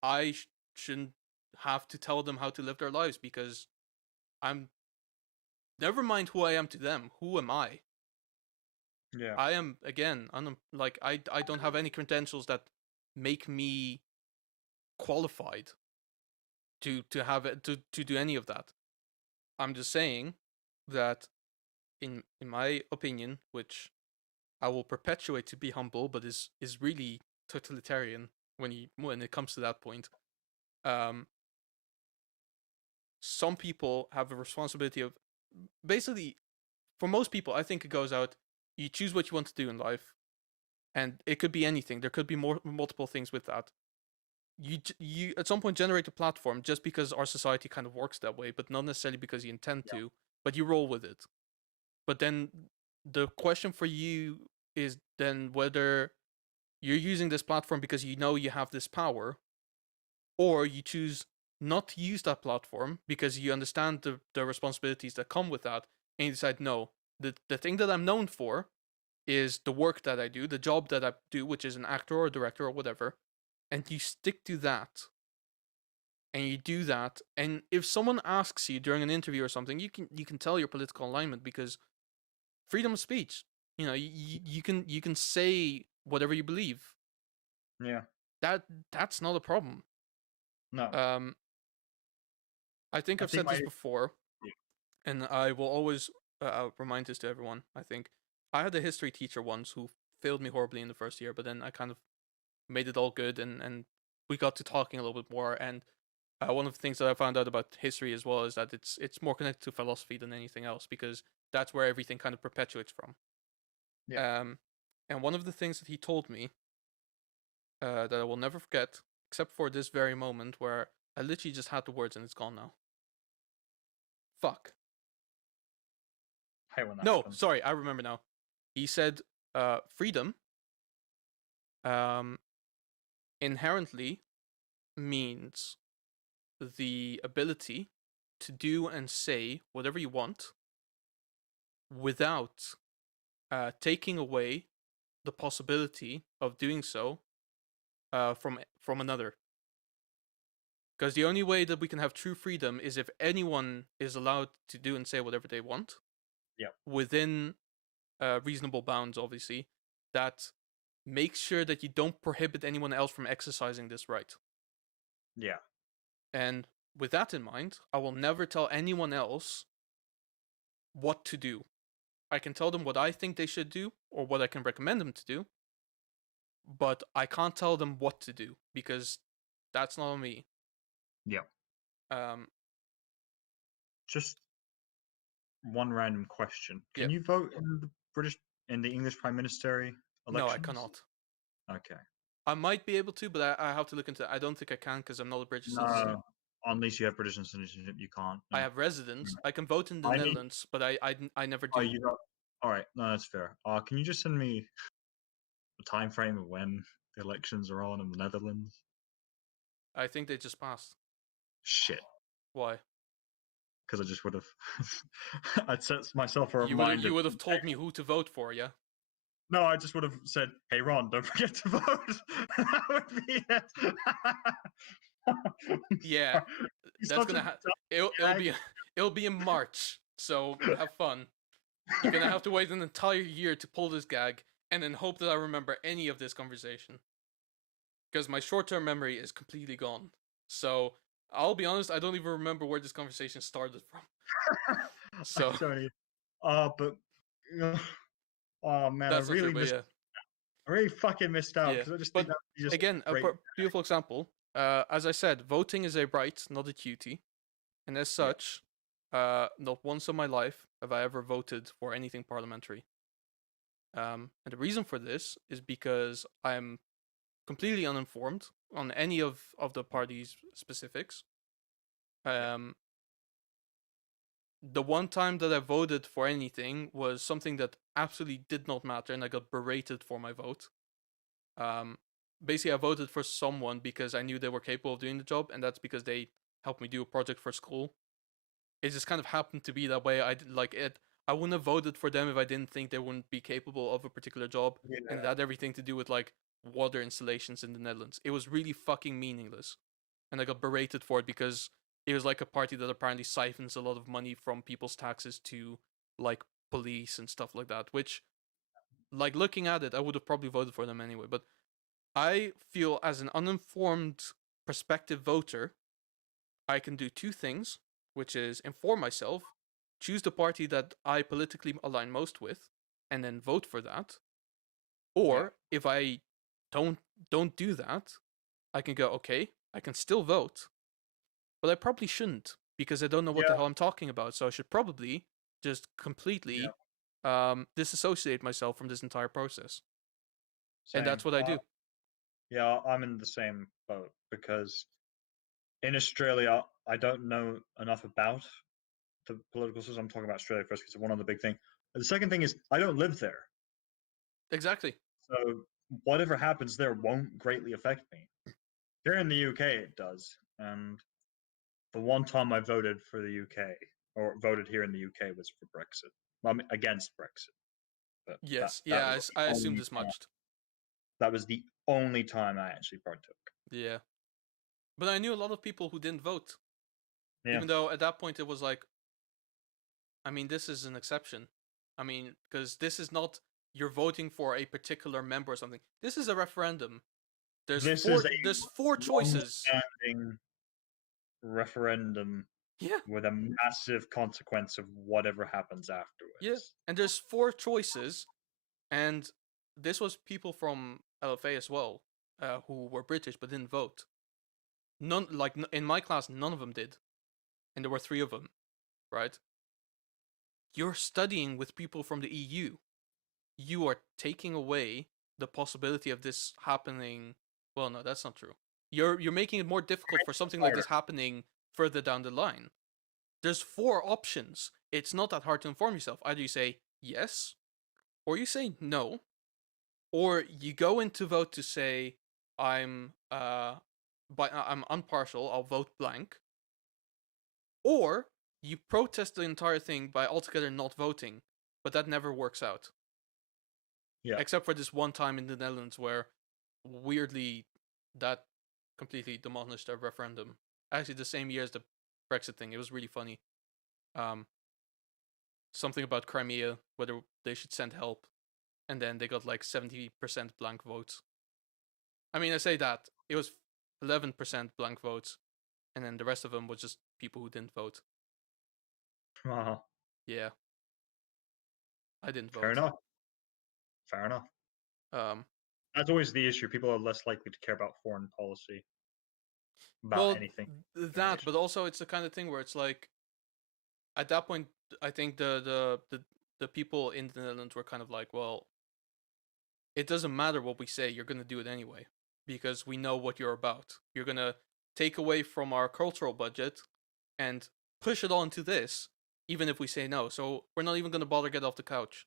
I shouldn't have to tell them how to live their lives because I'm never mind who I am to them. Who am I? Yeah. I am again like I don't have any credentials that make me qualified to have it to do any of that. I'm just saying that in my opinion, which I will perpetuate to be humble, but is really totalitarian when it comes to that point. Um, some people have a responsibility of basically for most people. I think it goes out. You choose what you want to do in life, and it could be anything. There could be multiple things with that. You at some point generate a platform just because our society kind of works that way, but not necessarily because you intend Yeah. to. But you roll with it. But then the question for you is then whether you're using this platform because you know you have this power, or you choose not to use that platform because you understand the responsibilities that come with that, and you decide, no, the thing that I'm known for is the work that I do, the job that I do, which is an actor or a director or whatever, and you stick to that. And you do that, and if someone asks you during an interview or something, you can tell your political alignment because freedom of speech. You know, you can say whatever you believe. Yeah. That's not a problem. No. Um, I think I I've think said my this before, and I will always remind this to everyone. I think I had a history teacher once who failed me horribly in the first year, but then I kind of made it all good, and we got to talking a little bit more. And one of the things that I found out about history as well is that it's more connected to philosophy than anything else because that's where everything kind of perpetuates from. Yeah. Um, and one of the things that he told me that I will never forget, except for this very moment where I literally just had the words and it's gone now. Fuck. hate when that No, happens. sorry, I remember now. He said, freedom um, inherently means the ability to do and say whatever you want without taking away the possibility of doing so from another. Because the only way that we can have true freedom is if anyone is allowed to do and say whatever they want. Yeah. Within reasonable bounds, obviously, that makes sure that you don't prohibit anyone else from exercising this right. Yeah. And with that in mind, I will never tell anyone else what to do. I can tell them what I think they should do or what I can recommend them to do, but I can't tell them what to do because that's not on me. Yeah. Um, Just one random question. yeah. Can you vote in the English Prime Minister No, I elections? cannot. Okay. I might be able to, but I have to look into it. I don't think I can because I'm not a British citizen. No. Unless you have British citizenship, you can't. I No. have residence. Right. I can vote in the I need. Netherlands, but I never Oh, do. you got. All right. No, that's fair. Can you just send me the time frame of when the elections are on in the Netherlands? I think they just passed. Shit. Why? Because I just would have. I'd set myself a You reminder. would have told me who to vote for, yeah? No, I just would have said, "Hey, Ron, don't forget to vote." That would be it. Yeah, He's that's such gonna a it'll gag. be it'll be in March. So have fun. You're gonna have to wait an entire year to pull this gag, and then hope that I remember any of this conversation. Because my short-term memory is completely gone. So I'll be honest, I don't even remember where this conversation started from. I So don't even. But oh man, that's not true, but yeah. I really fucking missed out Yeah, because I just think but that would be just again, a great. beautiful example. As I said, voting is a right, not a duty, and as Yeah, such, not once in my life have I ever voted for anything parliamentary. And the reason for this is because I'm completely uninformed on any of the party's specifics. yeah, Um, the one time that I voted for anything was something that absolutely did not matter, and I got berated for my vote. Um, basically, I voted for someone because I knew they were capable of doing the job, and that's because they helped me do a project for school. It just kind of happened to be that way. I did like it. I wouldn't have voted for them if I didn't think they wouldn't be capable of a particular job, and it yeah. had everything to do with like water installations in the Netherlands. It was really fucking meaningless, and I got berated for it because it was like a party that apparently siphons a lot of money from people's taxes to like police and stuff like that. Which, like looking at it, I would have probably voted for them anyway. But I feel as an uninformed prospective voter, I can do two things, which is inform myself, choose the party that I politically align most with, and then vote for that. Yeah. Or if I don't don't do that, I can go, okay, I can still vote, but I probably shouldn't because I don't know what the Yeah. hell I'm talking about. So I should probably just completely Yeah. disassociate myself from this entire process. And Same. that's what I do. Yeah, I'm in the same boat because in Australia, I don't know enough about the political system. I'm talking about Australia first because it's one of the big thing. The second thing is I don't live there, Exactly. so whatever happens there won't greatly affect me. Here in the UK, it does, and the one time I voted for the UK or voted here in the UK was for Brexit. Well, I mean, against Brexit, but Yes. that Yeah, was I the assumed only as time. much. That was the only time I actually partook. Yeah. But I knew a lot of people who didn't vote, Yeah, even though at that point it was like, I mean, this is an exception. I mean, because this is not you're voting for a particular member or something. This is a referendum. There's this four. is a There's four choices. long-standing referendum Yeah, with a massive consequence of whatever happens yeah. afterwards. And there's four choices, and this was people from LFA as well, who were British but didn't vote. None, like in my class, none of them did, and there were three of them. Right? You're studying with people from the EU. You are taking away the possibility of this happening. Well, no, that's not true. You're making it more difficult for something like Harder. this happening further down the line. There's four options. It's not that hard to inform yourself. Either you say yes, or you say no, or you go into vote to say I'm but I'm impartial. I'll vote blank, or you protest the entire thing by altogether not voting, but that never works out. Yeah. Except for this one time in the Netherlands where, weirdly, that completely demolished their referendum. Actually, the same year as the Brexit thing. It was really funny. Um, Something about Crimea, whether they should send help, and then they got like 70% blank votes. I mean, I say that it was 11% blank votes, and then the rest of them was just people who didn't vote. Uh-huh. Yeah, I didn't Fair vote. enough. Fair enough. Um, That's always the issue. People are less likely to care about foreign policy, about well, anything. that, but also it's the kind of thing where it's like, at that point, I think the people in the Netherlands were kind of like, well, it doesn't matter what we say, you're gonna do it anyway because we know what you're about. You're gonna take away from our cultural budget and push it on to this, even if we say no. So we're not even gonna bother get off the couch.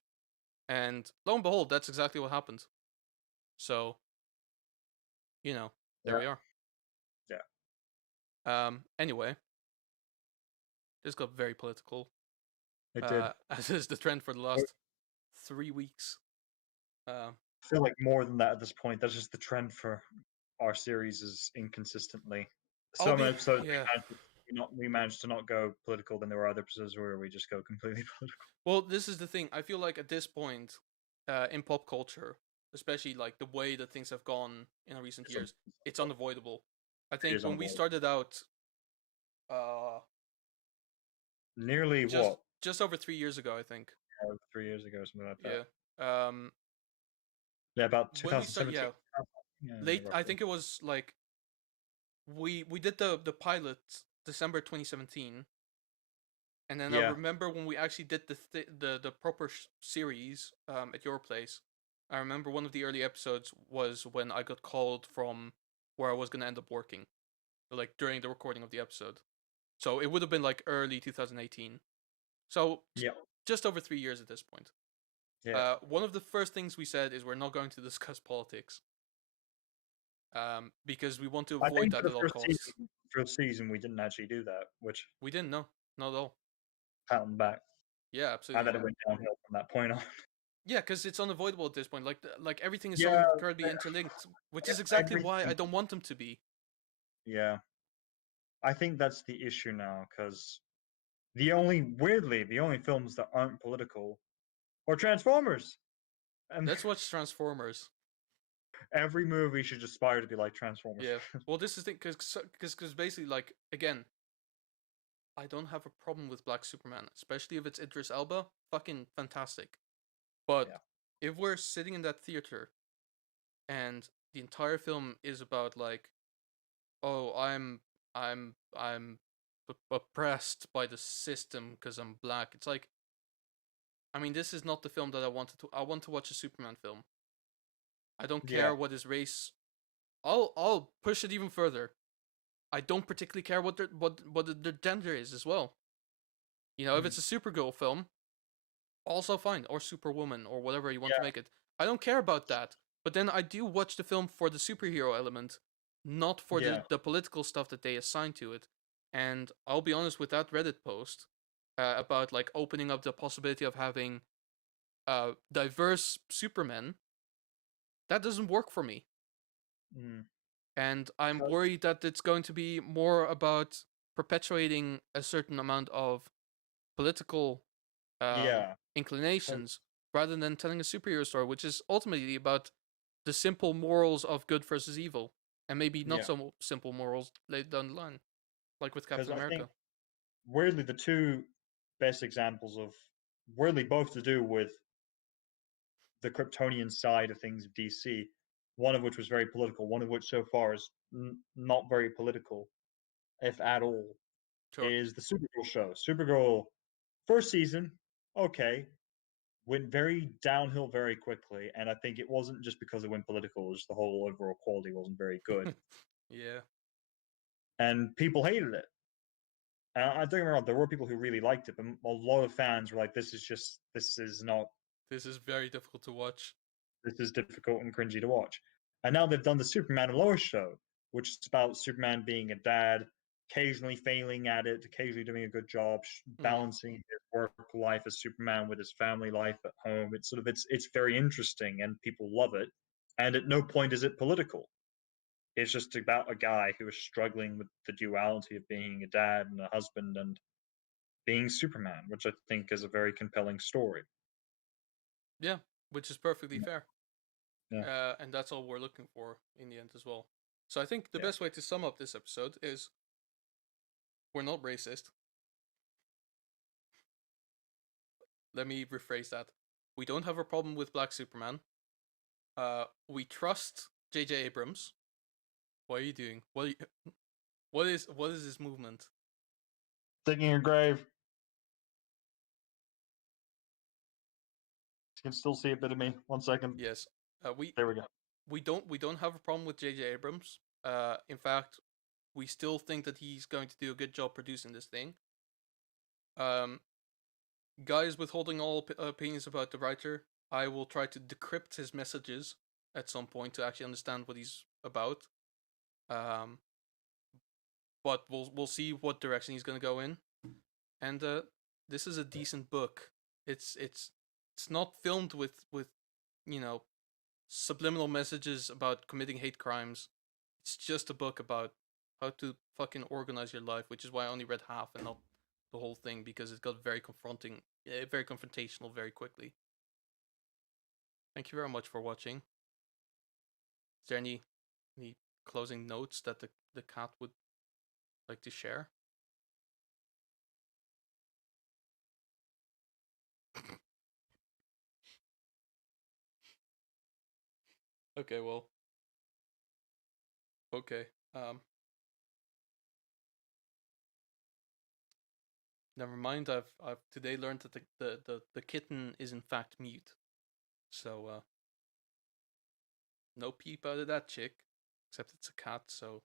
And lo and behold, that's exactly what happened. So, there Yeah. we are. Yeah. Anyway, this got very political. It did. As is the trend for the I last 3 weeks. Um, feel like more than that at this point. That's just the trend for our series is inconsistently. I'll Some be episodes yeah. we managed to not go political. Then there were other episodes where we just go completely political. Well, this is the thing. I feel like at this point, in pop culture, especially like the way that things have gone in recent It's years, it's unavoidable. I it think is when we unavoidable. started out, uh, Nearly just what just over 3 years ago, I think. 3 years ago, something like that. Yeah. Um, Yeah, about when we start, 2017. yeah, Yeah, late. I roughly. think it was like we did the pilot December 2017, and then I Yeah, remember when we actually did the proper series at your place. I remember one of the early episodes was when I got called from where I was gonna end up working, like during the recording of the episode. So it would have been like early 2018. So yeah, just over 3 years at this point. yeah. One of the first things we said is we're not going to discuss politics, because we want to I avoid think that at all costs. for the season, we didn't actually do that, which We didn't know, not at all. pat on the back. Yeah, And absolutely then it not. went downhill from that point on. Yeah, because it's unavoidable at this point. Like everything is so Yeah, incredibly interlinked, which is exactly why I everything. don't want them to be. Yeah, I think that's the issue now, because the only films that aren't political are Transformers, and Let's watch Transformers. every movie should aspire to be like Transformers. Yeah. Well, this is the because basically, like, again, I don't have a problem with Black Superman, especially if it's Idris Elba. Fucking fantastic. But Yeah. if we're sitting in that theater and the entire film is about like, oh, I'm oppressed by the system because I'm black. It's like, I mean, this is not the film that I wanted to. I want to watch a Superman film. I don't Yeah. care what his race. I'll push it even further. I don't particularly care what their gender is as well. You know, if Mm. it's a Supergirl film, also fine, or Superwoman, or whatever you want to Yeah. make it. I don't care about that. But then I do watch the film for the superhero element, not for Yeah. the political stuff that they assign to it. And I'll be honest with that Reddit post about like opening up the possibility of having diverse Supermen. That doesn't work for me. Mm. And I'm 'Cause- worried that it's going to be more about perpetuating a certain amount of political Yeah. 'Cause- inclinations rather than telling a superhero story, which is ultimately about the simple morals of good versus evil, and maybe not Yeah. so simple morals later down the line, like with Because Captain I think America. weirdly the two best examples of weirdly both to do with the Kryptonian side of things of DC, one of which was very political, one of which so far is not very political, if at all, Sure. is the Supergirl show. Supergirl first season, okay, went very downhill very quickly, and I think it wasn't just because it went political; it was the whole overall quality wasn't very good, Yeah, and people hated it. And I don't get me wrong, there were people who really liked it, but a lot of fans were like, this is not this is very difficult to watch. this is difficult and cringy to watch. And now they've done the Superman and Lois show, which is about Superman being a dad, occasionally failing at it, occasionally doing a good job, Mm. balancing his work life as Superman with his family life at home. It's very interesting and people love it. And at no point is it political. It's just about a guy who is struggling with the duality of being a dad and a husband and being Superman, which I think is a very compelling story. Yeah, which is perfectly fair, Yeah, and that's all we're looking for in the end as well. So I think the yeah, best way to sum up this episode is we're not racist. Let me rephrase that. We don't have a problem with Black Superman. We trust J.J. Abrams. What are you doing? What is this movement? digging your grave. You can still see a bit of me. 1 second. Yes. We There we go. we don't have a problem with J.J. Abrams. In fact, we still think that he's going to do a good job producing this thing. Um, guys withholding all opinions about the writer. I will try to decrypt his messages at some point to actually understand what he's about. Um, but we'll see what direction he's going to go in. And this is a decent book. It's not filmed with you know subliminal messages about committing hate crimes. It's just a book about how to fucking organize your life, which is why I only read half and not the whole thing because it got very confronting, very confrontational very quickly. Thank you very much for watching. Is there any closing notes that the cat would like to share? Okay, well, okay. Never mind. I've today learned that the kitten is in fact mute. So no peep out of that chick, except it's a cat. So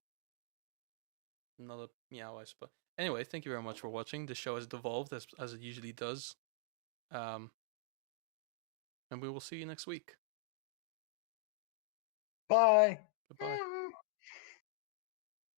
not a meow, I suppose. Anyway, thank you very much for watching. The show has devolved as it usually does. Um, and we will see you next week. Bye. Goodbye.